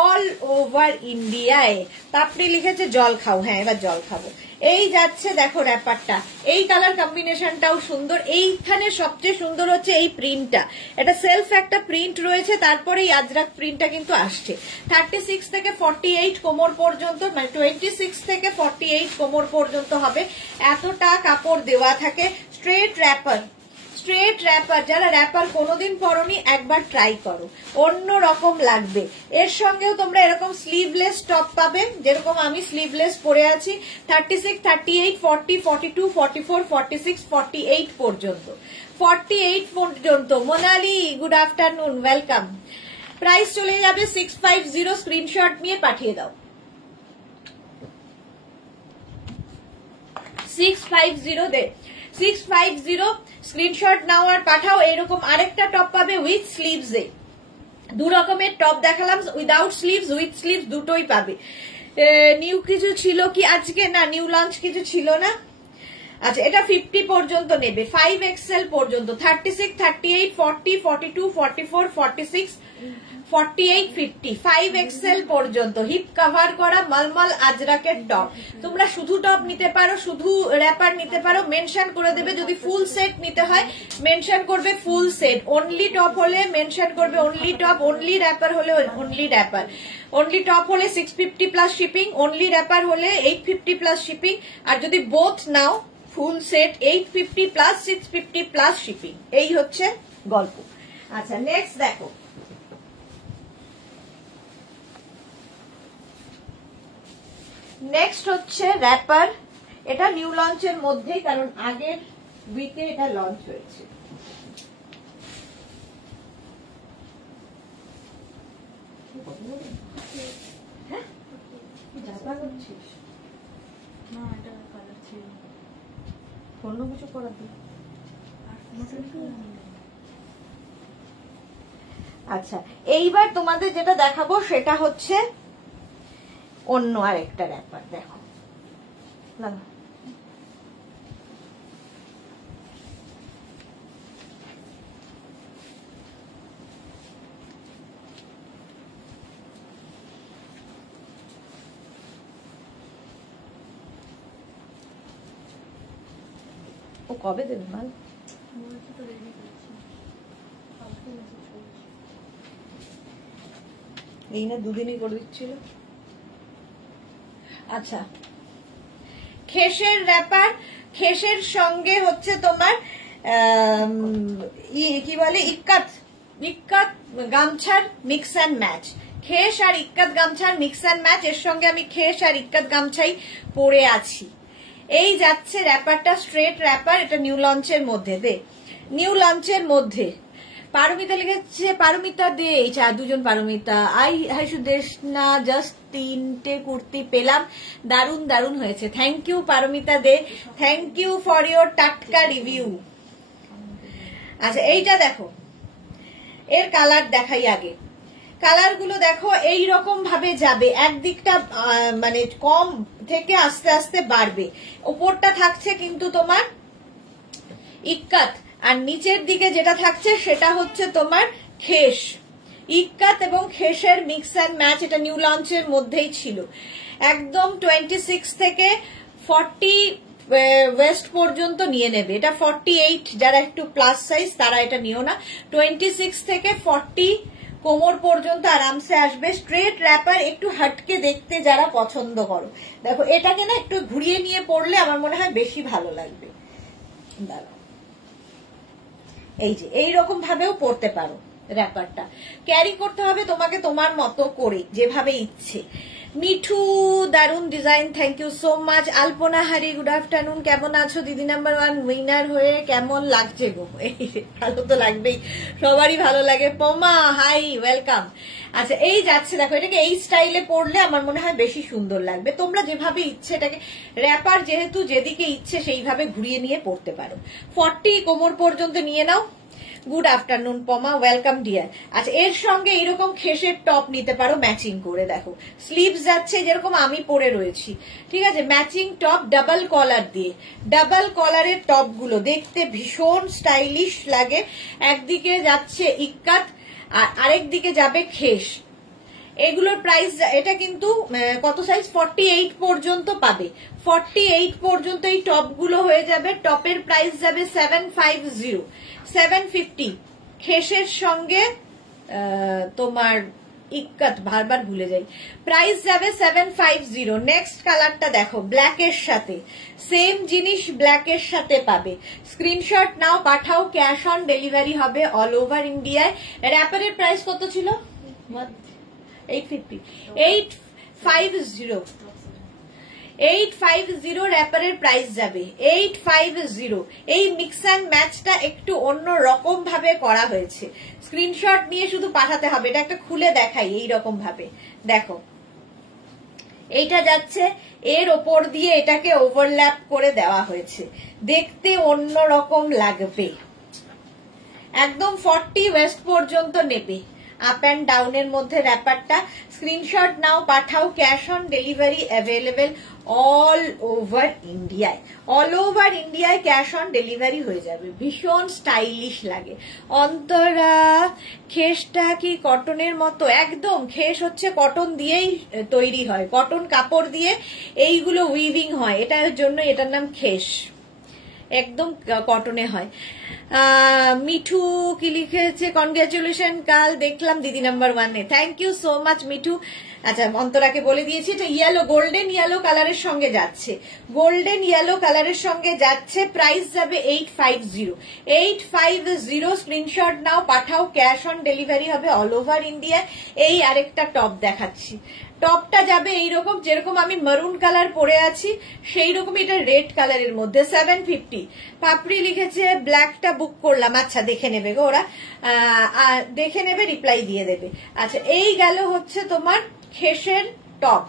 অল ওভার ইন্ডিয়ায়। পাপড়ি লিখেছে জল খাও, হ্যাঁ এবার জল খাবো। এই যাচ্ছে দেখো র্যাপারটা, এই কালার কম্বিনেশনটাও সুন্দর। এইখানে সবচেয়ে সুন্দর হচ্ছে এই প্রিন্টটা, এটা সেলফ একটা প্রিন্ট রয়েছে, তারপরে এই আজরাক প্রিন্টটা কিন্তু আসছে। 36 থেকে 48 কোমর পর্যন্ত, মানে 26 থেকে 48 কোমর পর্যন্ত হবে, এতটা কাপড় দেওয়া থাকে। স্ট্রেট র্যাপার, স্ট্রেট র্যাপার, যারা র্যাপার কোনোদিন পরনি একবার ট্রাই করো, অন্য রকম লাগবে। এর সঙ্গেও তোমরা এরকম স্লিভলেস টপ পাবে, যেরকম আমি স্লিভলেস পরে আছি। 36, 38, 40, 42, 44, 46, 48 পর্যন্ত, 48 পর্যন্ত। Monali good afternoon, welcome. Price চলে যাবে 650, স্ক্রিনশট নিয়ে পাঠিয়ে দাও। 650 দে, 650 স্ক্রিনশট নাও আর পাঠাও। এরকম আরেকটা টপ পাবে উইথ স্লিভস এ, দু রকমের টপ দেখালাম, উইদাউট স্লিভস উইথ স্লিভস দুটোই পাবে। নিউ কিছু ছিল কি আজকে? না, নিউ লঞ্চ কিছু ছিল না। আচ্ছা এটা 50 পর্যন্ত নেবে, 5XL পর্যন্ত, 36, 38, 40, 42, 44, 46, 48, 50, 5XL পর্যন্ত হিপ কভার করা মলমল আজরাকের টপ। তোমরা শুধু টপ নিতে পারো, শুধু র্যাপার নিতে পারো, মেনশন করে দেবে। যদি ফুল সেট নিতে হয় মেনশন করবে ফুল সেট, অনলি টপ হলে মেনশন করবে অনলি টপ, অনলি র্যাপার হলে অনলি র্যাপার। অনলি টপ হলে 650 প্লাস শিপিং, অনলি র্যাপার হলে 850 প্লাস শিপিং। আর যদি বোথ নাও full set 850 plus 650 plus shipping. এই হচ্ছে গল্প। আচ্ছা নেক্সট দেখো, নেক্সট হচ্ছে র্যাপার। এটা নিউ লঞ্চের মধ্যেই, কারণ আগের উইকে এটা লঞ্চ হয়েছে। হ্যাঁ যাত্রা করছিস না, এটা কালার ছিল অন্য কিছু করার দিন। আচ্ছা এইবার তোমাদের যেটা দেখাবো সেটা হচ্ছে অন্য আরেকটা র্যাপার। দেখো ও কবে দেবে মাল? এই না দুদিনই করে দিচ্ছিল। আচ্ছা খেসের র্যাপার, খেসের সঙ্গে হচ্ছে তোমার কি বলে ইক্কাত, ইক্কাত গামছার মিক্স অ্যান্ড ম্যাচ। খেস আর ইক্কাত গামছার মিক্স অ্যান্ড ম্যাচ, এর সঙ্গে আমি খেস আর ইক্কাত গামছাই পরে আছি। এই যাচ্ছে র্যাপারটা, স্ট্রেট র্যাপার, এটা নিউ লঞ্চের মধ্যে। দে নিউ লঞ্চের মধ্যে পারমিতা লিখেছে, পারমিতা দে, এই দুজন পারমিতা। হাইসু দেশ না, জাস্ট 3টে কুর্তি পেলাম, দারুন দারুন হয়েছে। Thank you Paramita De, thank you for your টাটকা রিভিউ। আচ্ছা এইটা দেখো, এর কালার দেখাই আগে। কালার গুলো দেখো এই রকম ভাবে যাবে, একদিকটা মানে কম থেকে আস্তে আস্তে বাড়বে। উপরটা থাকছে কিন্তু তোমার ইক্কাত, আর নিচের দিকে যেটা থাকছে সেটা হচ্ছে তোমার খেস। ইক্কাত এবং খেসের মিক্স অ্যান্ড ম্যাচ, এটা নিউ লঞ্চের মধ্যেই ছিল। একদম 26 থেকে 40 ওয়েস্ট পর্যন্ত নিয়ে নেবে। এটা 48 যারা একটু প্লাস সাইজ তারা এটা নিও না। 26 থেকে 40 কোমর পর্যন্ত আরামসে আসবে। স্ট্রেট র্যাপার, একটু হাটকে দেখতে যারা পছন্দ করো, দেখো এটাকে না একটু ঘুরিয়ে নিয়ে পড়লে আমার মনে হয় বেশি ভালো লাগবে। এই যে এইরকম ভাবেও পড়তে পারো। র্যাপারটা ক্যারি করতে হবে তোমাকে তোমার মতো করে, যেভাবে ইচ্ছে। মিঠু দারুন design, thank you so much. Alpana Hari, good afternoon, কেমন আছো দিদি নাম্বার 1 উইনার হয়ে? কেমন লাগছে গো? ভালো তো লাগবেই, সবারই ভালো লাগে। পমা হাই, ওয়েলকাম। আচ্ছা এই যাচ্ছে দেখো, এটাকে এই স্টাইলে পরলে আমার মনে হয় বেশি সুন্দর লাগবে। তোমরা যেভাবে ইচ্ছে এটাকে, র্যাপার যেহেতু যেদিকে ইচ্ছে সেইভাবে ঘুরিয়ে নিয়ে পড়তে পারো। 40 কোমর পর্যন্ত নিয়ে নাও। Good afternoon Poma, welcome dear. আচ্ছা এর সঙ্গে এইরকম খেসের টপ নিতে পারো ম্যাচিং করে। দেখো স্লিভস যাচ্ছে যেরকম আমি পরে রয়েছি, ঠিক আছে, ম্যাচিং টপ ডাবল কলার দিয়ে। ডাবল কলারের টপ গুলো দেখতে ভীষণ স্টাইলিশ লাগে। একদিকে যাচ্ছে ইক্কাত আর আরেক দিকে যাবে খেস। এগুলোর প্রাইস, এটা কিন্তু কত সাইজ 48 পর্যন্ত পাবে। 48 পর্যন্ত এই টপ গুলো হয়ে যাবে। টপের প্রাইস যাবে 750 খেসের সঙ্গে তোমার ইক্কাত, বারবার ভুলে যাই, প্রাইস যাবে 750। নেক্সট কালারটা দেখো, ব্ল্যাকের সাথে সেম জিনিস, ব্ল্যাকের সাথে পাবে। স্ক্রিনশট নাও, পাঠাও, ক্যাশ অন ডেলিভারি হবে অল ওভার ইন্ডিয়ায়। র্যাপারের প্রাইস কত ছিল? 850। 850 র্যাপারের প্রাইস যাবে 850। এই মিক্স অ্যান্ড ম্যাচটা একটু অন্য রকম ভাবে করা হয়েছে। স্ক্রিনশট নিয়ে শুধু পাঠাতে হবে। এটা একটা খুলে দেখাই এইরকম ভাবে, দেখো এইটা যাচ্ছে, এর ওপর দিয়ে এটাকে ওভারল্যাপ করে দেওয়া হয়েছে, দেখতে অন্য রকম লাগবে। একদম 40 ওয়েস্ট পর্যন্ত নেবে, আপ অ্যান্ড ডাউনের মধ্যে র্যাপারটা। স্ক্রিনশট নাও, পাঠাও, cash on delivery available all over ইন্ডিয়ায়। অল ওভার ইন্ডিয়ায় ক্যাশ অন ডেলিভারি হয়ে যাবে। ভীষণ স্টাইলিশ লাগে। অন্তরা খেসটা কি কটনের মতো? একদম, খেস হচ্ছে কটন দিয়েই তৈরি হয়, কটন কাপড় দিয়ে এইগুলো উইভিং হয়, এটার জন্য এটার নাম খেস। একদম কটনে হয়। মিঠু কি লিখেছে? কনগ্রাচুলেশন, কাল দেখলাম দিদি নাম্বার 1-এ। Thank you so much Mithu. আচ্ছা অন্তরাকে বলে দিয়েছি, এটা ইয়েলো, গোল্ডেন ইয়েলো কালারের সঙ্গে যাচ্ছে। গোল্ডেন ইয়েলো কালারের সঙ্গে যাচ্ছে। প্রাইস যাবে 850। 850 স্ক্রিনশট নাও, পাঠাও, ক্যাশ অন ডেলিভারি হবে অল ওভার ইন্ডিয়া। এই আরেকটা টপ দেখাচ্ছি। টপটা যাবে এইরকম, যেরকম আমি মারুন কালার পরে আছি সেই রকম, এটা রেড কালারের মধ্যে 750। পাপড়ি লিখেছে ব্ল্যাকটা বুক করলাম। আচ্ছা দেখে নেবে গো ওরা, দেখে নেবে, রিপ্লাই দিয়ে দেবে। আচ্ছা এই গেল হচ্ছে তোমার খেসের টপ,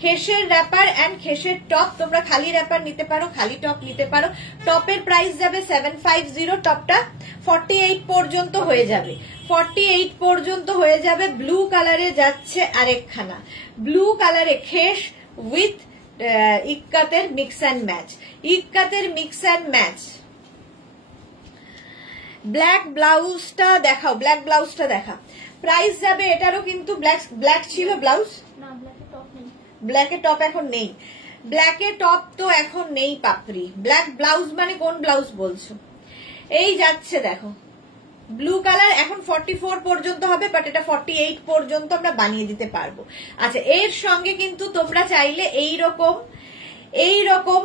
খেসের র্যাপার অ্যান্ড খেসের টপ। তোমরা খালি র্যাপার নিতে পারো, খালি টপ নিতে পারো। টপের প্রাইস যাবে 750। টপটা 48 পর্যন্ত হয়ে যাবে। 48 পর্যন্ত হয়ে যাবে। ব্লু কালারে যাচ্ছে আরেকখানা, ব্লু কালারে খেস উইথ ইক্কাতের মিক্স অ্যান্ড ম্যাচ। ইক্কাতের মিক্স অ্যান্ড ম্যাচ। ব্ল্যাক ব্লাউজটা দেখাও, ব্ল্যাক ব্লাউজটা দেখা। প্রাইস যাবে এটারও কিন্তু, ব্ল্যাক ছিল ব্লাউজ, ব্ল্যাকের টপ এখন নেই। ব্ল্যাকের টপ তো এখন নেই পাপড়ি। ব্ল্যাক ব্লাউজ মানে কোন ব্লাউজ বলছো? এই যাচ্ছে দেখো, ব্লু কালার এখন 44 পর্যন্ত হবে, বাট এটা 48 পর্যন্ত আমরা বানিয়ে দিতে পারবো। আচ্ছা এর সঙ্গে কিন্তু তোমরা চাইলে এইরকম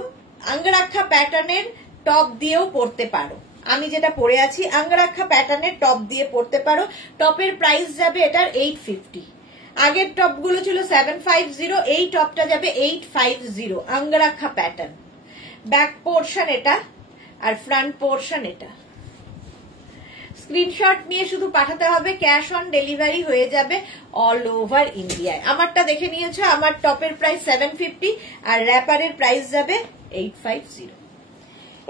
আঙ্গরাক্ষা প্যাটার্নের টপ দিয়েও পরতে পারো। আমি যেটা পরে আছি আঙ্গরাক্ষা প্যাটার্নের টপ দিয়ে পরতে পারো। টপের প্রাইস যাবে এটার 850। আগের টপ গুলো ছিল 750, এই টপটা যাবে 850। আঙ্গরাক্ষা প্যাটার্ন, ব্যাক পোর্শন এটা আর ফ্রন্ট পোর্শন এটা। স্ক্রিনশট নিয়ে শুধু পাঠাতে হবে, ক্যাশ অন ডেলিভারি হয়ে যাবে অল ওভার ইন্ডিয়ায়। আমারটা দেখে নিয়েছো, আমার টপের প্রাইস 750 আর র্যাপারের প্রাইস যাবে 850।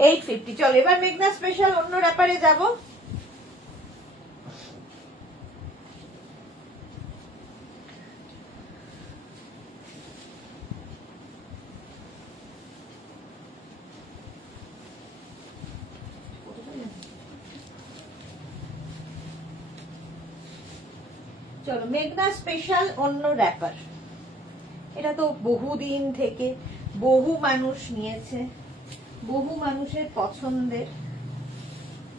850। চলো এবার মেঘনা স্পেশাল অন্য র্যাপারে যাব। চলো মেঘনা স্পেশাল অন্য র্যাপার, এটা তো বহুদিন থেকে বহু মানুষ নিয়েছে, বহু মানুষের পছন্দের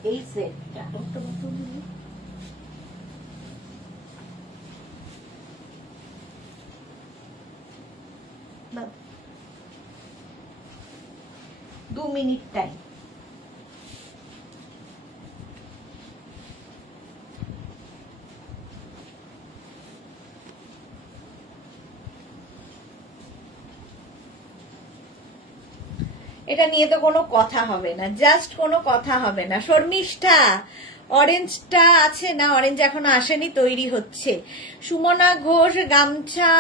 এই সেটটা। 2 মিনিট টাইম। এটা নিয়ে তো কোনো কথা হবে না, জাস্ট কোনো কথা হবে না। শর্মিষ্ঠা অরেঞ্জটা আছে না? অরেঞ্জ এখনো আসেনি, তৈরি হচ্ছে। সুমনা ঘোষ গামছা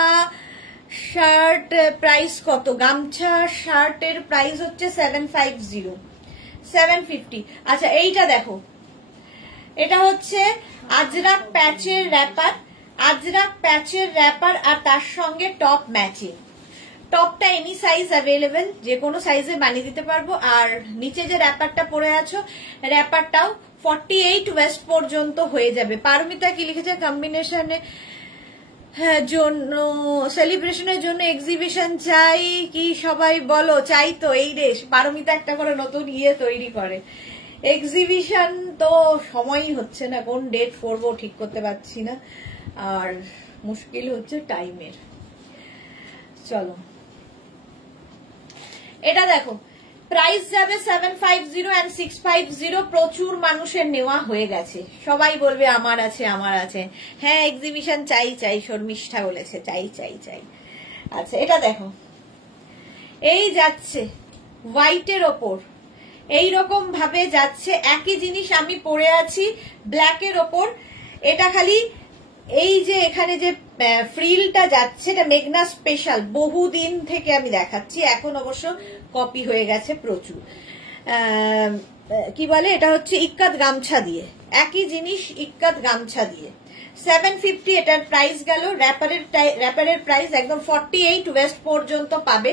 শার্ট প্রাইস কত? গামছা শার্টের প্রাইস হচ্ছে 750 750। আচ্ছা এইটা দেখো, এটা হচ্ছে আজরাক প্যাচের র্যাপার, আজরাক প্যাচের র্যাপার আর তার সঙ্গে টপ ম্যাচিং। টপটা এনি সাইজ অ্যাভেলেবেল, যে কোনো সাইজে বানিয়ে দিতে পারবো। আর নিচে যে র্যাপারটা পরে আছো, র্যাপারটাও 48 ওয়েস্ট পর্যন্ত হয়ে যাবে। পারমিতা কি লিখেছে? কম্বিনেশনে জন্য সেলিব্রেশনের জন্য এক্সিবিশন চাই কি সবাই বলো? চাই তো, এই রেশ পারমিতা একটা করে নতুন তৈরি করে। এক্সিবিশন তো সময়ই হচ্ছে না, কোন ডেট করবো ঠিক করতে পারছি না, আর মুশকিল হচ্ছে টাইমের। চলো এটা দেখো, প্রাইস যাবে 750 and 650। প্রচুর মানুষের নেওয়া হয়ে গেছে, সবাই বলবে আমার আছে আমার আছে। হ্যাঁ এক্সিবিশন চাই চাই, শর্মিষ্ঠা বলেছে চাই চাই চাই। আচ্ছা এটা দেখো, এই যাচ্ছে হোয়াইটের ওপর, এইরকম ভাবে যাচ্ছে। একই জিনিস আমি পরে আছি ব্ল্যাকের ওপর। এটা খালি এই যে এখানে যে ফ্রিলটা যাচ্ছে, এটা মেঘনা স্পেশাল, বহুদিন থেকে আমি দেখাচ্ছি, এখন অবশ্য কপি হয়ে গেছে প্রচুর। কি বলে, এটা হচ্ছে ইক্কাত গামছা দিয়ে, একই জিনিস ইক্কাত গামছা দিয়ে 750 এটার প্রাইস গেল। র্যাপারের প্রাইস একদম 48 ওয়েস্ট পর্যন্ত পাবে।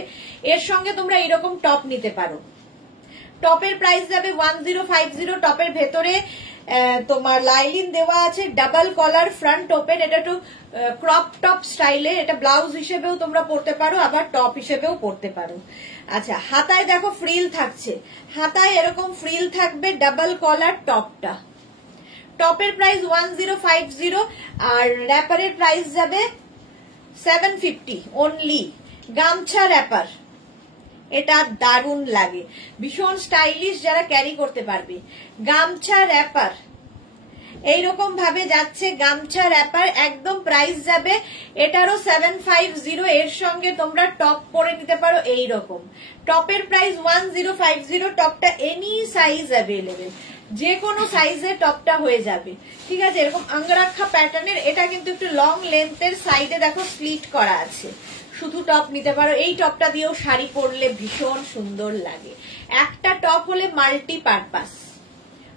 এর সঙ্গে তোমরা এরকম টপ নিতে পারো। টপের প্রাইস যাবে 1050। টপের ভেতরে তোমার লাইলিন দেওয়া আছে, ডাবল কলার ফ্রন্ট ওপেন। এটা একটু ক্রপ টপ স্টাইলে, এটা ব্লাউজ হিসেবেও তোমরা পরতে পারো, আবার টপ হিসেবেও পরতে পারো। আচ্ছা হাতায় দেখো ফ্রিল থাকছে, হাতায় এরকম ফ্রিল থাকবে, ডাবল কলার টপটা। টপের প্রাইস 1050 আর র্যাপারের প্রাইস যাবে 750 অনলি। গামছা র্যাপার, এটা দারুণ লাগে, ভীষণ স্টাইলিশ, যারা ক্যারি করতে পারবে। গামছা র্যাপার এইরকম ভাবে যাচ্ছে, গামছা র্যাপার একদম প্রাইস যাবে এটারও 750। এর সঙ্গে তোমরা টপ পরে নিতে পারো এইরকম। টপের প্রাইস 1050। টপটা এনি সাইজ অ্যাভেলেবেল, যে কোনো সাইজে টপটা হয়ে যাবে, ঠিক আছে। এরকম আঙ্গরাক্ষা প্যাটার্নের, এটা কিন্তু একটু লং লেন্থের, সাইডে দেখো স্লিট করা আছে। শুধু টপ নিতে পারো, এই টপটা দিয়েও শাড়ি পরলে ভীষণ সুন্দর লাগে। একটা টপ হলে মাল্টি পারপাস,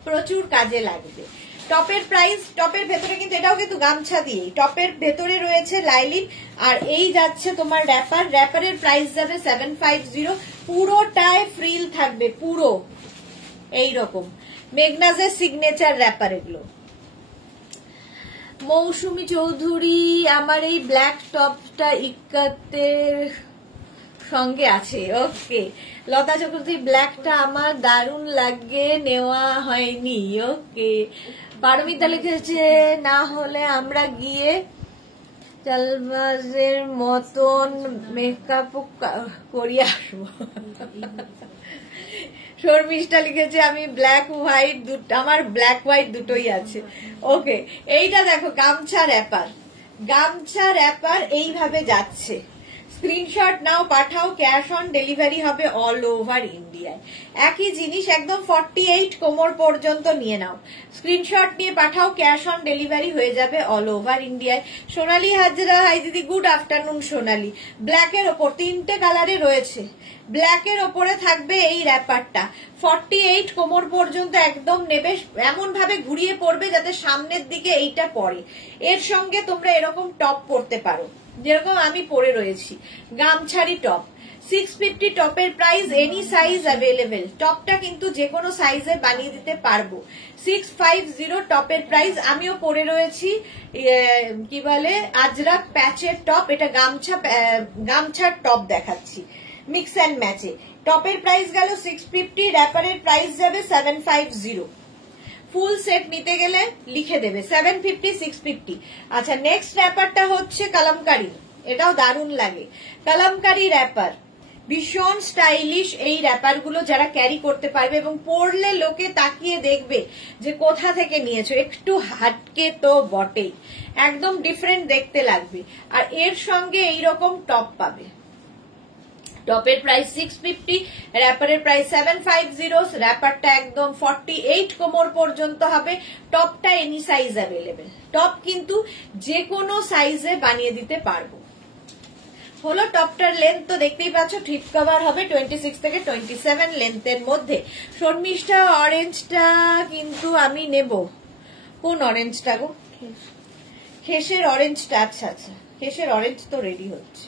প্রচুর কাজে লাগবে। টপের প্রাইস, টপের ভেতরে কিন্তু এটাও কিন্তু গামছা দিয়ে, টপের ভেতরে রয়েছে লাইলিন, আর এই যাচ্ছে তোমার র্যাপার। র্যাপারের প্রাইস যাবে 750। পুরোটায় ফ্রিল থাকবে, পুরো এইরকম মেঘনাজের সিগনেচার র্যাপার এগুলো। মৌসুমী চৌধুরী, আমার এই ব্ল্যাক টপটা ইক্কাতের সঙ্গে আছে। ওকে লতা চক্রবর্তী, ব্ল্যাকটা আমার দারুণ লাগে, নেওয়া হয়নি। ওকে পারমিতা লিখেছে, না হলে আমরা গিয়ে চালবাজের মতন মেকআপ করিয়ে আসবো। শর্মিষ্ঠা লিখেছে, আমি ব্ল্যাক হোয়াইট, আমার ব্ল্যাক হোয়াইট দুটোই আছে। ওকে এইটা দেখো গামছা র্যাপার, গামছা র্যাপার এইভাবে যাচ্ছে। স্ক্রিনশট নাও, পাঠাও, ক্যাশ অন ডেলিভারি হবে অল ওভার ইন্ডিয়ায়। একই জিনিস একদম 48 কোমর পর্যন্ত নিয়ে নাও, স্ক্রিনশট নিয়ে পাঠাও, ক্যাশ অন ডেলিভারি হয়ে যাবে অল ওভার ইন্ডিয়ায়। সোনালী হাজরা, হাই দিদি, গুড আফটারনুন সোনালী। ব্ল্যাকের ওপর 3টে কালারে রয়েছে, ব্ল্যাকের ওপরে থাকবে এই র্যাপারটা, 48 কোমর পর্যন্ত একদম নেবে, এমন ভাবে ঘুরিয়ে পড়বে যাতে সামনের দিকে এইটা পড়ে। এর সঙ্গে তোমরা এরকম টপ পরতে পারো, যেরকম আমি পরে রয়েছি, গামছারি টপ 650 টপের প্রাইস, এনি সাইজ অ্যাভেলেবেল। টপটা কিন্তু যে কোনো সাইজে বানিয়ে দিতে পারবো। 650 টপের প্রাইস। আমিও পরে রয়েছি কি বলে আজরাক প্যাচের টপ, এটা গামছার টপ দেখাচ্ছি মিক্স অ্যান্ড ম্যাচে। টপের প্রাইস গেল 650, র্যাপারের প্রাইস যাবে 750। ফুল সেট নিতে গেলে লিখে দেবে 750 650। আচ্ছা, নেক্সট র্যাপারটা হচ্ছে কালামকারী, এটাও দারুণ লাগে। কালামকারী র্যাপার ভীষণ স্টাইলিশ। এই র্যাপার গুলো যারা ক্যারি করতে পারবে এবং পরলে লোকে তাকিয়ে দেখবে যে কোথা থেকে নিয়েছো, একটু হাটকে তো বটেই, একদম ডিফারেন্ট দেখতে লাগবে। আর এর সঙ্গে এইরকম টপ পাবে। টপের প্রাইস 650, র্যাপারের প্রাইস 750। র্যাপারটা একদম 48 কোমর পর্যন্ত হবে। টপটা এনি সাইজ অ্যাভেলেবেল। টপ কিন্তু যে কোনো সাইজে বানিয়ে দিতে পারবো। হলো টপটার লেন্থ তো দেখতেই পাচ্ছ, হিপ কভার হবে 26 থেকে 27 লেন্থের মধ্যে। শর্মিষ্ঠা অরেঞ্জটা কিন্তু আমি নেব। কোন অরেঞ্জটা গো? খেসের অরেঞ্জটা। আচ্ছা আচ্ছা, খেসের অরেঞ্জ তো রেডি হচ্ছে।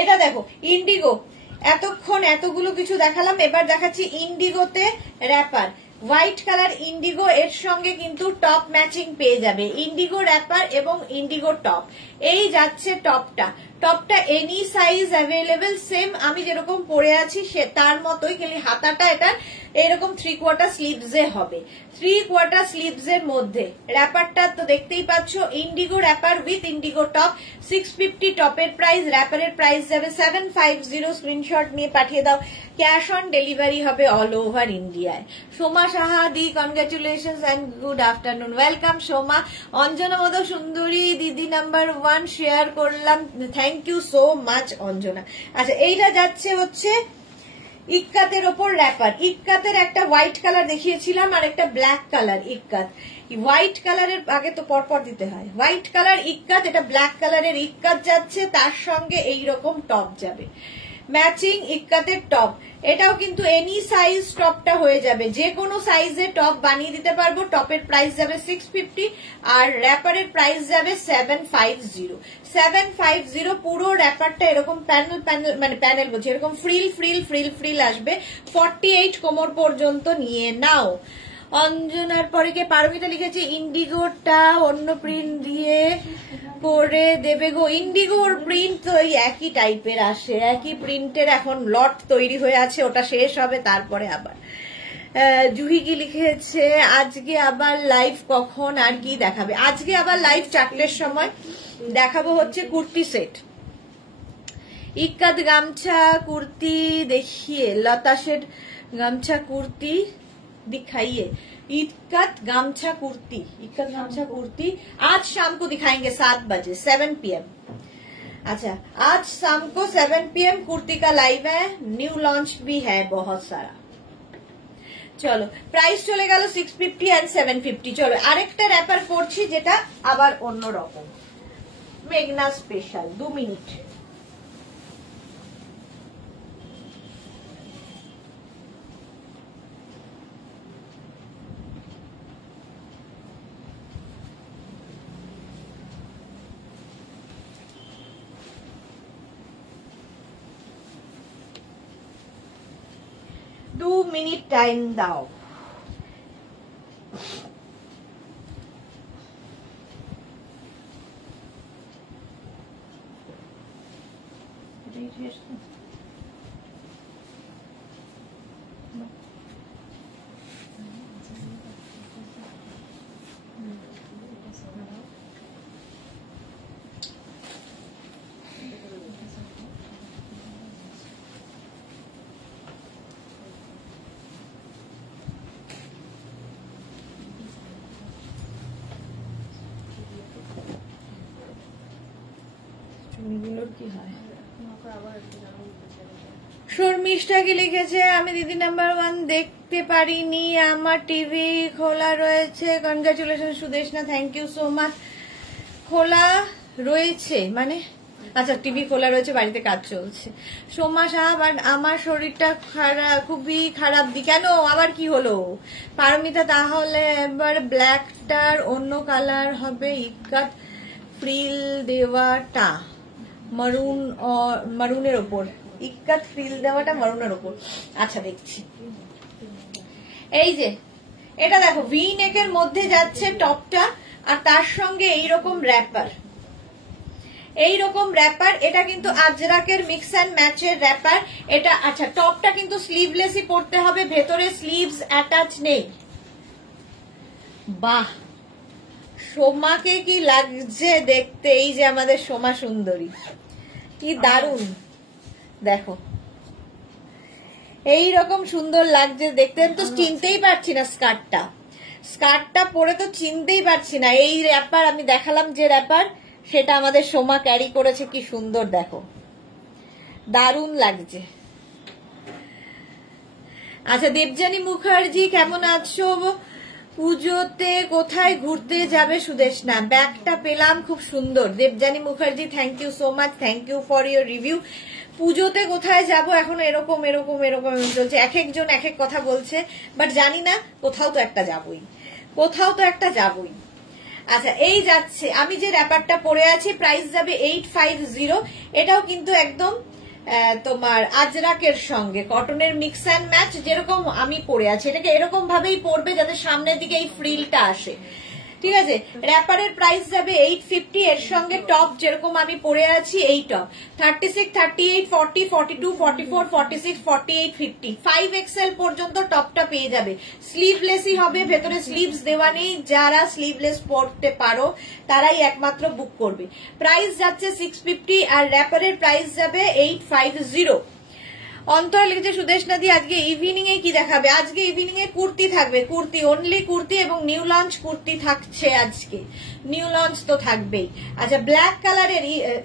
এটা দেখো ইন্ডিগো, এতক্ষণ এতগুলো কিছু দেখালাম, এবার দেখাচ্ছি ইন্ডিগোতে র্যাপার। হোয়াইট কালার ইন্ডিগো, এর সঙ্গে কিন্তু টপ ম্যাচিং পেয়ে যাবে। ইন্ডিগো র্যাপার এবং ইন্ডিগো টপ, এই যাচ্ছে টপটা। টপটা এনি সাইজ অ্যাভেলেবেল, সেম আমি যেরকম পরে আছি সে তার মতোই, খালি হাতাটা এটা এরকম 3/4 স্লিভসে হবে। 3/4 স্লিভসের মধ্যে র্যাপারটা তো দেখতেই পাচ্ছ। Indigo wrapper with indigo top, 650 টপের প্রাইস, র্যাপারের প্রাইস যাবে 750। স্ক্রিনশট নিয়ে পাঠিয়ে দাও। ক্যাশ অন ডেলিভারি হবে অল ওভার ইন্ডিয়ায়। Soma Saha di, congratulations and good afternoon. Welcome Soma. Anjana মতো সুন্দরী দিদি নাম্বার 1 শেয়ার করলাম, thank you so much Anjana. আচ্ছা, এইটা যাচ্ছে হচ্ছে ইক্কাতের ওপর র্যাপার। ইক্কাতের একটা হোয়াইট কালার দেখিয়েছিলাম আর একটা ব্ল্যাক কালার ইক্কাত। হোয়াইট কালারের আগে তো পরপর দিতে হয়। হোয়াইট কালার ইক্কাত, এটা ব্ল্যাক কালারের ইক্কাত যাচ্ছে, তার সঙ্গে এইরকম টপ যাবে ম্যাচিং ইক্কাতের টপ। এটাও কিন্তু এনি সাইজ টপটা হয়ে যাবে, যে কোনো সাইজে টপ বানিয়ে দিতে পারবো। টপের প্রাইস যাবে 650 আর র্যাপারের প্রাইস যাবে 750। 750 পুরো র্যাপারটা এরকম প্যানেল প্যানেল মানে প্যানেল বলছি, এরকম ফ্রিল ফ্রিল ফ্রিল ফ্রিল আসবে। 48 কোমর পর্যন্ত নিয়ে নাও। অঞ্জনার পরে কে পারমিতা লিখেছে ইন্ডিগোটা অন্য প্রিন্ট দিয়ে করে দেবে গো। ইন্ডিগোর প্রিন্ট তো ওই একই টাইপের আসে, একই প্রিন্টের এখন লট তৈরি হয়ে আছে, ওটা শেষ হবে তারপরে আবার। জুহি কি লিখেছে আজকে আবার লাইভ কখন আর কি দেখাবে? আজকে আবার লাইভ 4টের সময় দেখাবো হচ্ছে কুর্তি সেট। ইক্কাত গামছা কুর্তি দেখিয়ে, লতাশের গামছা কুর্তি दिखाइए। इक्कत गामछा कुर्ती, इक्कत गामछा कुर्ती आज शाम को दिखाएंगे 7 बजे 7 PM। अच्छा, आज शाम को 7 PM कुर्ती का लाइव है, न्यू लॉन्च भी है बहुत सारा। চলো, প্রাইস চলে গেল 650 and 750। চলো আরেকটা র্যাপার করছি যেটা আবার অন্য রকম, মেঘনা স্পেশাল। 2 মিনিট। दो मिनट टाइम दाओ। কি হয়? শর্মিষ্ঠা কি লিখেছে আমি দিদি নাম্বার 1 দেখতে পারিনি, আমার টিভি খোলা রয়েছে। Congratulation Sudeshna, thank you so much. খোলা রয়েছে মানে আচ্ছা, টিভি খোলা রয়েছে, বাড়িতে কাজ চলছে। সোমা সাহেব, আমার শরীরটা খারাপ, খুবই খারাপ। কেন আবার কি হলো? পারমিতা, তাহলে এবার ব্ল্যাকটার অন্য কালার হবে ইক্কাত ফ্রিল দেওয়াটা মারুনের ওপর। ইক্কাত ফ্রিল দেওয়াটা মারুনের উপর। আচ্ছা দেখছি, এই যে এটা দেখো ভি নেকের মধ্যে যাচ্ছে টপটা, আর তার সঙ্গে এইরকম র্যাপার, এইরকম র্যাপার। এটা কিন্তু আজরাকের মিক্স অ্যান্ড ম্যাচের র্যাপার এটা। আচ্ছা টপটা কিন্তু স্লিভলেসই পড়তে হবে, ভেতরে স্লিভস অ্যাটাচ নেই। বাহ, সোমাকে কি লাগছে দেখতে, এই যে আমাদের সোমা সুন্দরী, কি দারুণ দেখো, এই রকম সুন্দর লাগছে দেখতে। তো চিনতেই পারছি না স্কার্টটা, স্কার্টটা পরে তো চিনতেই পারছি না। এই র্যাপার আমি দেখালাম যে র্যাপার, সেটা আমাদের সোমা ক্যারি করেছে, কি সুন্দর দেখো, দারুণ লাগছে। আচ্ছা দেবযানী মুখার্জি কেমন আছো? পুজোতে কোথায় ঘুরতে যাবে সুদেশনা? ব্যাগটা পেলাম খুব সুন্দর। Debjani Mukherjee thank you so much, thank you for your review. পুজোতে কোথায় যাব এখন এরকম এরকম এরকম চলছে, এক একজন এক এক কথা বলছে, বাট জানি না, কোথাও তো একটা যাবই, কোথাও তো একটা যাবই। আচ্ছা এই যাচ্ছে, আমি যে র্যাপারটা পরে আছি প্রাইস যাবে 850। এটাও কিন্তু একদম তোমার আজরাকের সঙ্গে কটনের মিক্স অ্যান্ড ম্যাচ, যেরকম আমি পরে আছি এটাকে এরকম ভাবেই পরবে যাতে সামনের দিকে এই ফ্রিলটা আসে, ঠিক আছে। র্যাপারের প্রাইস যাবে 850, এর সঙ্গে টপ যেরকম আমি পরে আছি এই টপ 36, 38, 40, 42, 44, 46, 48, 50, 5XL পর্যন্ত টপটা পেয়ে যাবে। স্লিভলেসই হবে, ভেতরে স্লিভস দেওয়া নেই, যারা স্লিভলেস পরতে পারো তারাই একমাত্র বুক করবে। প্রাইস যাচ্ছে 650 আর র্যাপারের প্রাইস যাবে 850। অন্তরা লিখেছে সুদেশনা দি আজকে ইভিনিং এ কি দেখাবে? আজকে ইভিনিং এ কুর্তি থাকবে, কুর্তি, অনলি কুর্তি এবং নিউ লঞ্চ কুর্তি থাকছে আজকে, নিউ লঞ্চ তো থাকবেই। আচ্ছা ব্ল্যাক কালারের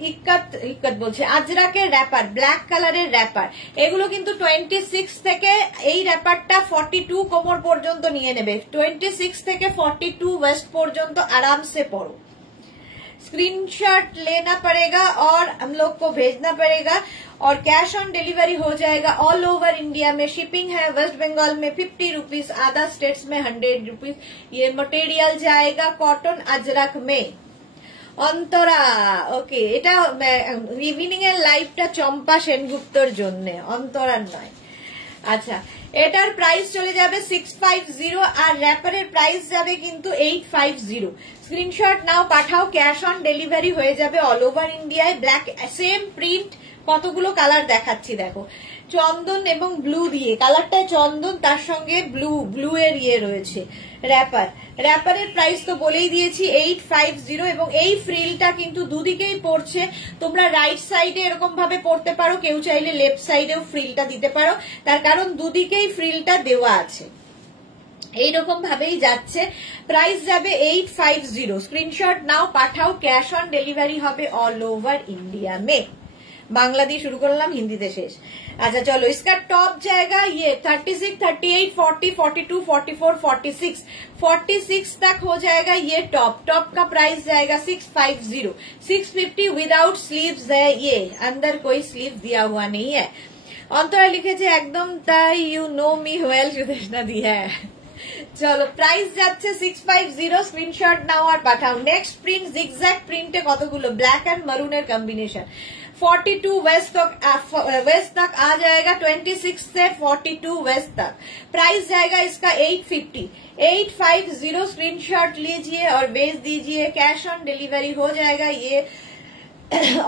ইক্কাত বলছে আজরাকের র্যাপার, ব্ল্যাক কালারের র্যাপার, এগুলো কিন্তু 26 থেকে এই র্যাপারটা 42 কোমর পর্যন্ত নিয়ে নেবে, 26 থেকে 42 ওয়েস্ট পর্যন্ত আরামসে পড়ো। स्क्रीनशॉट लेना पड़ेगा और हम लोग को भेजना पड़ेगा और कैश ऑन डिलीवरी हो जाएगा ऑल ओवर इंडिया में। शिपिंग है वेस्ट बंगाल में 50 रुपीज, अदर स्टेट्स में 100 रुपीज। ये मटेरियल जाएगा कॉटन अजरक में। অন্তরা ওকে, এটা ইভিনিং এর লাইভটা চম্পা সেনগুপ্তর জন্য, অন্তরার নয়। আচ্ছা এটার প্রাইস চলে যাবে 650 আর র্যাপারের প্রাইস যাবে কিন্তু 850। স্ক্রিনশট নাও পাঠাও, ক্যাশ অন ডেলিভারি হয়ে যাবে অল ওভার ইন্ডিয়ায়। ব্ল্যাক সেম প্রিন্ট, কতগুলো কালার দেখাচ্ছি দেখো, চন্দন এবং ব্লু দিয়ে, কালারটা চন্দন তার সঙ্গে ব্লু এর ইয়ে রয়েছে। র্যাপার, র্যাপারের প্রাইস তো বলেই দিয়েছি 850 এবং এই ফ্রিলটা কিন্তু দুদিকেই পড়ছে। তোমরা রাইট সাইডে এরকম ভাবে পড়তে পারো, কেউ চাইলে লেফট সাইডেও ফ্রিলটা দিতে পারো, তার কারণ দুদিকেই ফ্রিলটা দেওয়া আছে। এইরকম ভাবেই যাচ্ছে, প্রাইস যাবে 850। স্ক্রিনশট নাও পাঠাও, ক্যাশ অন ডেলিভারি হবে অল ওভার ইন্ডিয়া মে। बांग्ला দিয়ে শুরু করলাম, হিন্দিতে শেষ। अच्छा चलो इसका टॉप जाएगा ये 36, 38, 40, 42, 44, 46, 46 तक हो जाएगा ये टॉप। टॉप का प्राइस जाएगा 650, 650 विदाउट स्लीव्स है ये, अंदर कोई स्लीव दिया हुआ नहीं है। अंतरा लिखे एकदम ताई, you know me well Sudeshna di है। চলো প্রাইস যাচ্ছে 650, স্ক্রিনশট নাও আর পাঠাও। নেক্সট প্রিন্ট জিগজ্যাগ প্রিন্টে কতগুলো ব্ল্যাক এন্ড মারুনের কম্বিনেশন, 42 वेस्ट तक आ जाएगा, 26 से 42 वेस्ट तक। प्राइस जाएगा इसका 850, 850। स्क्रीनशॉट लीजिए और भेज दीजिए, कैश ऑन डिलीवरी हो जाएगा ये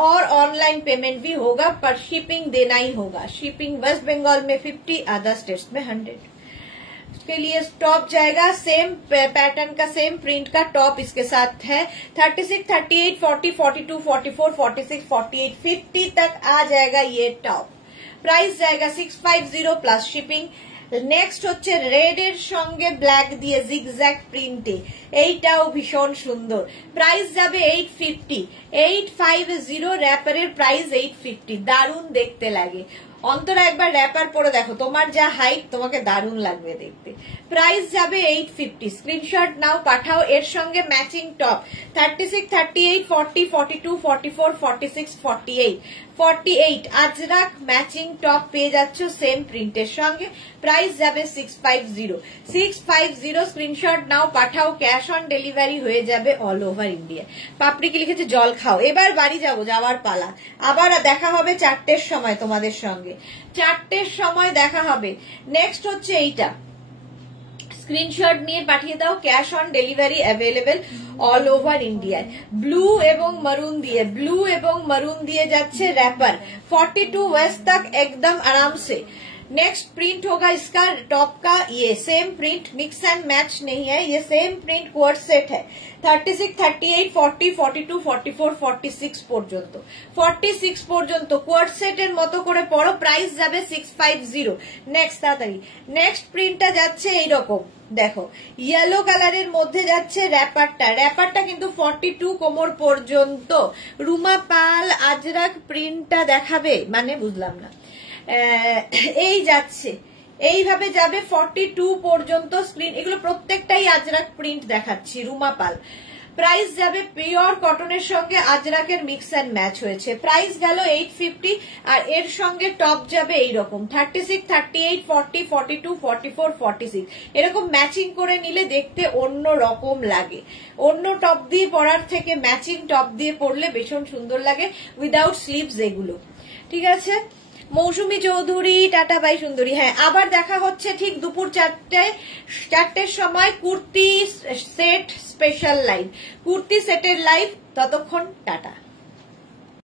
और ऑनलाइन पेमेंट भी होगा, पर शिपिंग देना ही होगा। शिपिंग वेस्ट बंगाल में 50, अदर स्टेट्स में 100। के लिए टॉप जाएगा सेम पैटर्न का, सेम प्रिंट का टॉप इसके साथ है। 36, 38, 40, 42, 44, 46, 48, 50 तक आ जाएगा ये टॉप। प्राइस जाएगा 650 प्लस शिपिंग। नेक्स्ट হচ্ছে রেড এর সঙ্গে ব্ল্যাক দিয়ে জিগজ্যাগ প্রিন্টে, এইটাও ভীষণ সুন্দর। প্রাইস যাবে 850, 850। র্যাপারের প্রাইস 850, দারুণ দেখতে লাগে। অন্তরা একবার র্যাপার পরে দেখো, তোমার যা হাইট তোমাকে দারুণ লাগবে দেখতে। প্রাইস যাবে 850। স্ক্রিনশট নাও পাঠাও, এর সঙ্গে matching top 36, 38, 40, 42, 44, 46, 48, 48 Ajrak matching top পেয়ে যাচ্ছ সেম প্রিন্টের সঙ্গে। প্রাইস যাবে 650। 650 স্ক্রিনশট নাও পাঠাও, ক্যাশ অন ডেলিভারি হয়ে যাবে অল ওভার ইন্ডিয়া। পাপড়িকে লিখেছে জল খাও। এবার বাড়ি যাওয়ার পালা। আবার দেখা হবে 4টের সময় তোমাদের সঙ্গে, 4টের সময় দেখা হবে। নেক্সট হচ্ছে এইটা, স্ক্রিনশট নিয়ে পাঠিয়ে দাও, cash on delivery available all over ইন্ডিয়ায়। ব্লু এবং মারুন দিয়ে যাচ্ছে रैपर 42 वेस्ट तक एकदम आराम से। नेक्स्ट प्रिंट होगा इसका टॉप का, ये same print, mix and match नहीं है, ये सेम प्रिंट कोट सेट है। 36, 38, 40, 42, 44, 46 পর্যন্ত, 46 পর্যন্ত কোয়ার্ট সেটের মতো করে পড়ো। প্রাইস যাবে 650। নেক্সট তাড়াতাড়ি, নেক্সট প্রিন্টটা যাচ্ছে এইরকম, দেখো ইয়েলো কালারের মধ্যে যাচ্ছে র‍্যাপারটা কিন্তু 42 কোমর পর্যন্ত। রুমা পাল আজরাক প্রিন্টটা দেখাবে মানে বুঝলাম না। এই যাচ্ছে, এইভাবে যাবে 42 পর্যন্ত স্ক্রিন, এগুলো প্রত্যেকটাই আজরাক প্রিন্ট দেখাচ্ছি। রুমা পাল প্রাইস যাবে পিওর কটনের সঙ্গে আজরাকের মিক্স এন্ড ম্যাচ হয়েছে। প্রাইস গেল 850 আর এর সঙ্গে টপ যাবে এইরকম 36, 38, 40, 42, 44, 46 এরকম ম্যাচিং করে নিলে দেখতে অন্য রকম লাগে। অন্য টপ দিয়ে পরার থেকে ম্যাচিং টপ দিয়ে পরলে ভীষণ সুন্দর লাগে, উইদাউট স্লিভস এগুলো। ঠিক আছে, মৌসুমী চৌধুরী টাটা বাই সুন্দরী। হ্যাঁ, আবার দেখা হচ্ছে ঠিক দুপুর 4টের সময় kurti set special live, kurti সেটের লাইভ। ততক্ষণ টাটা।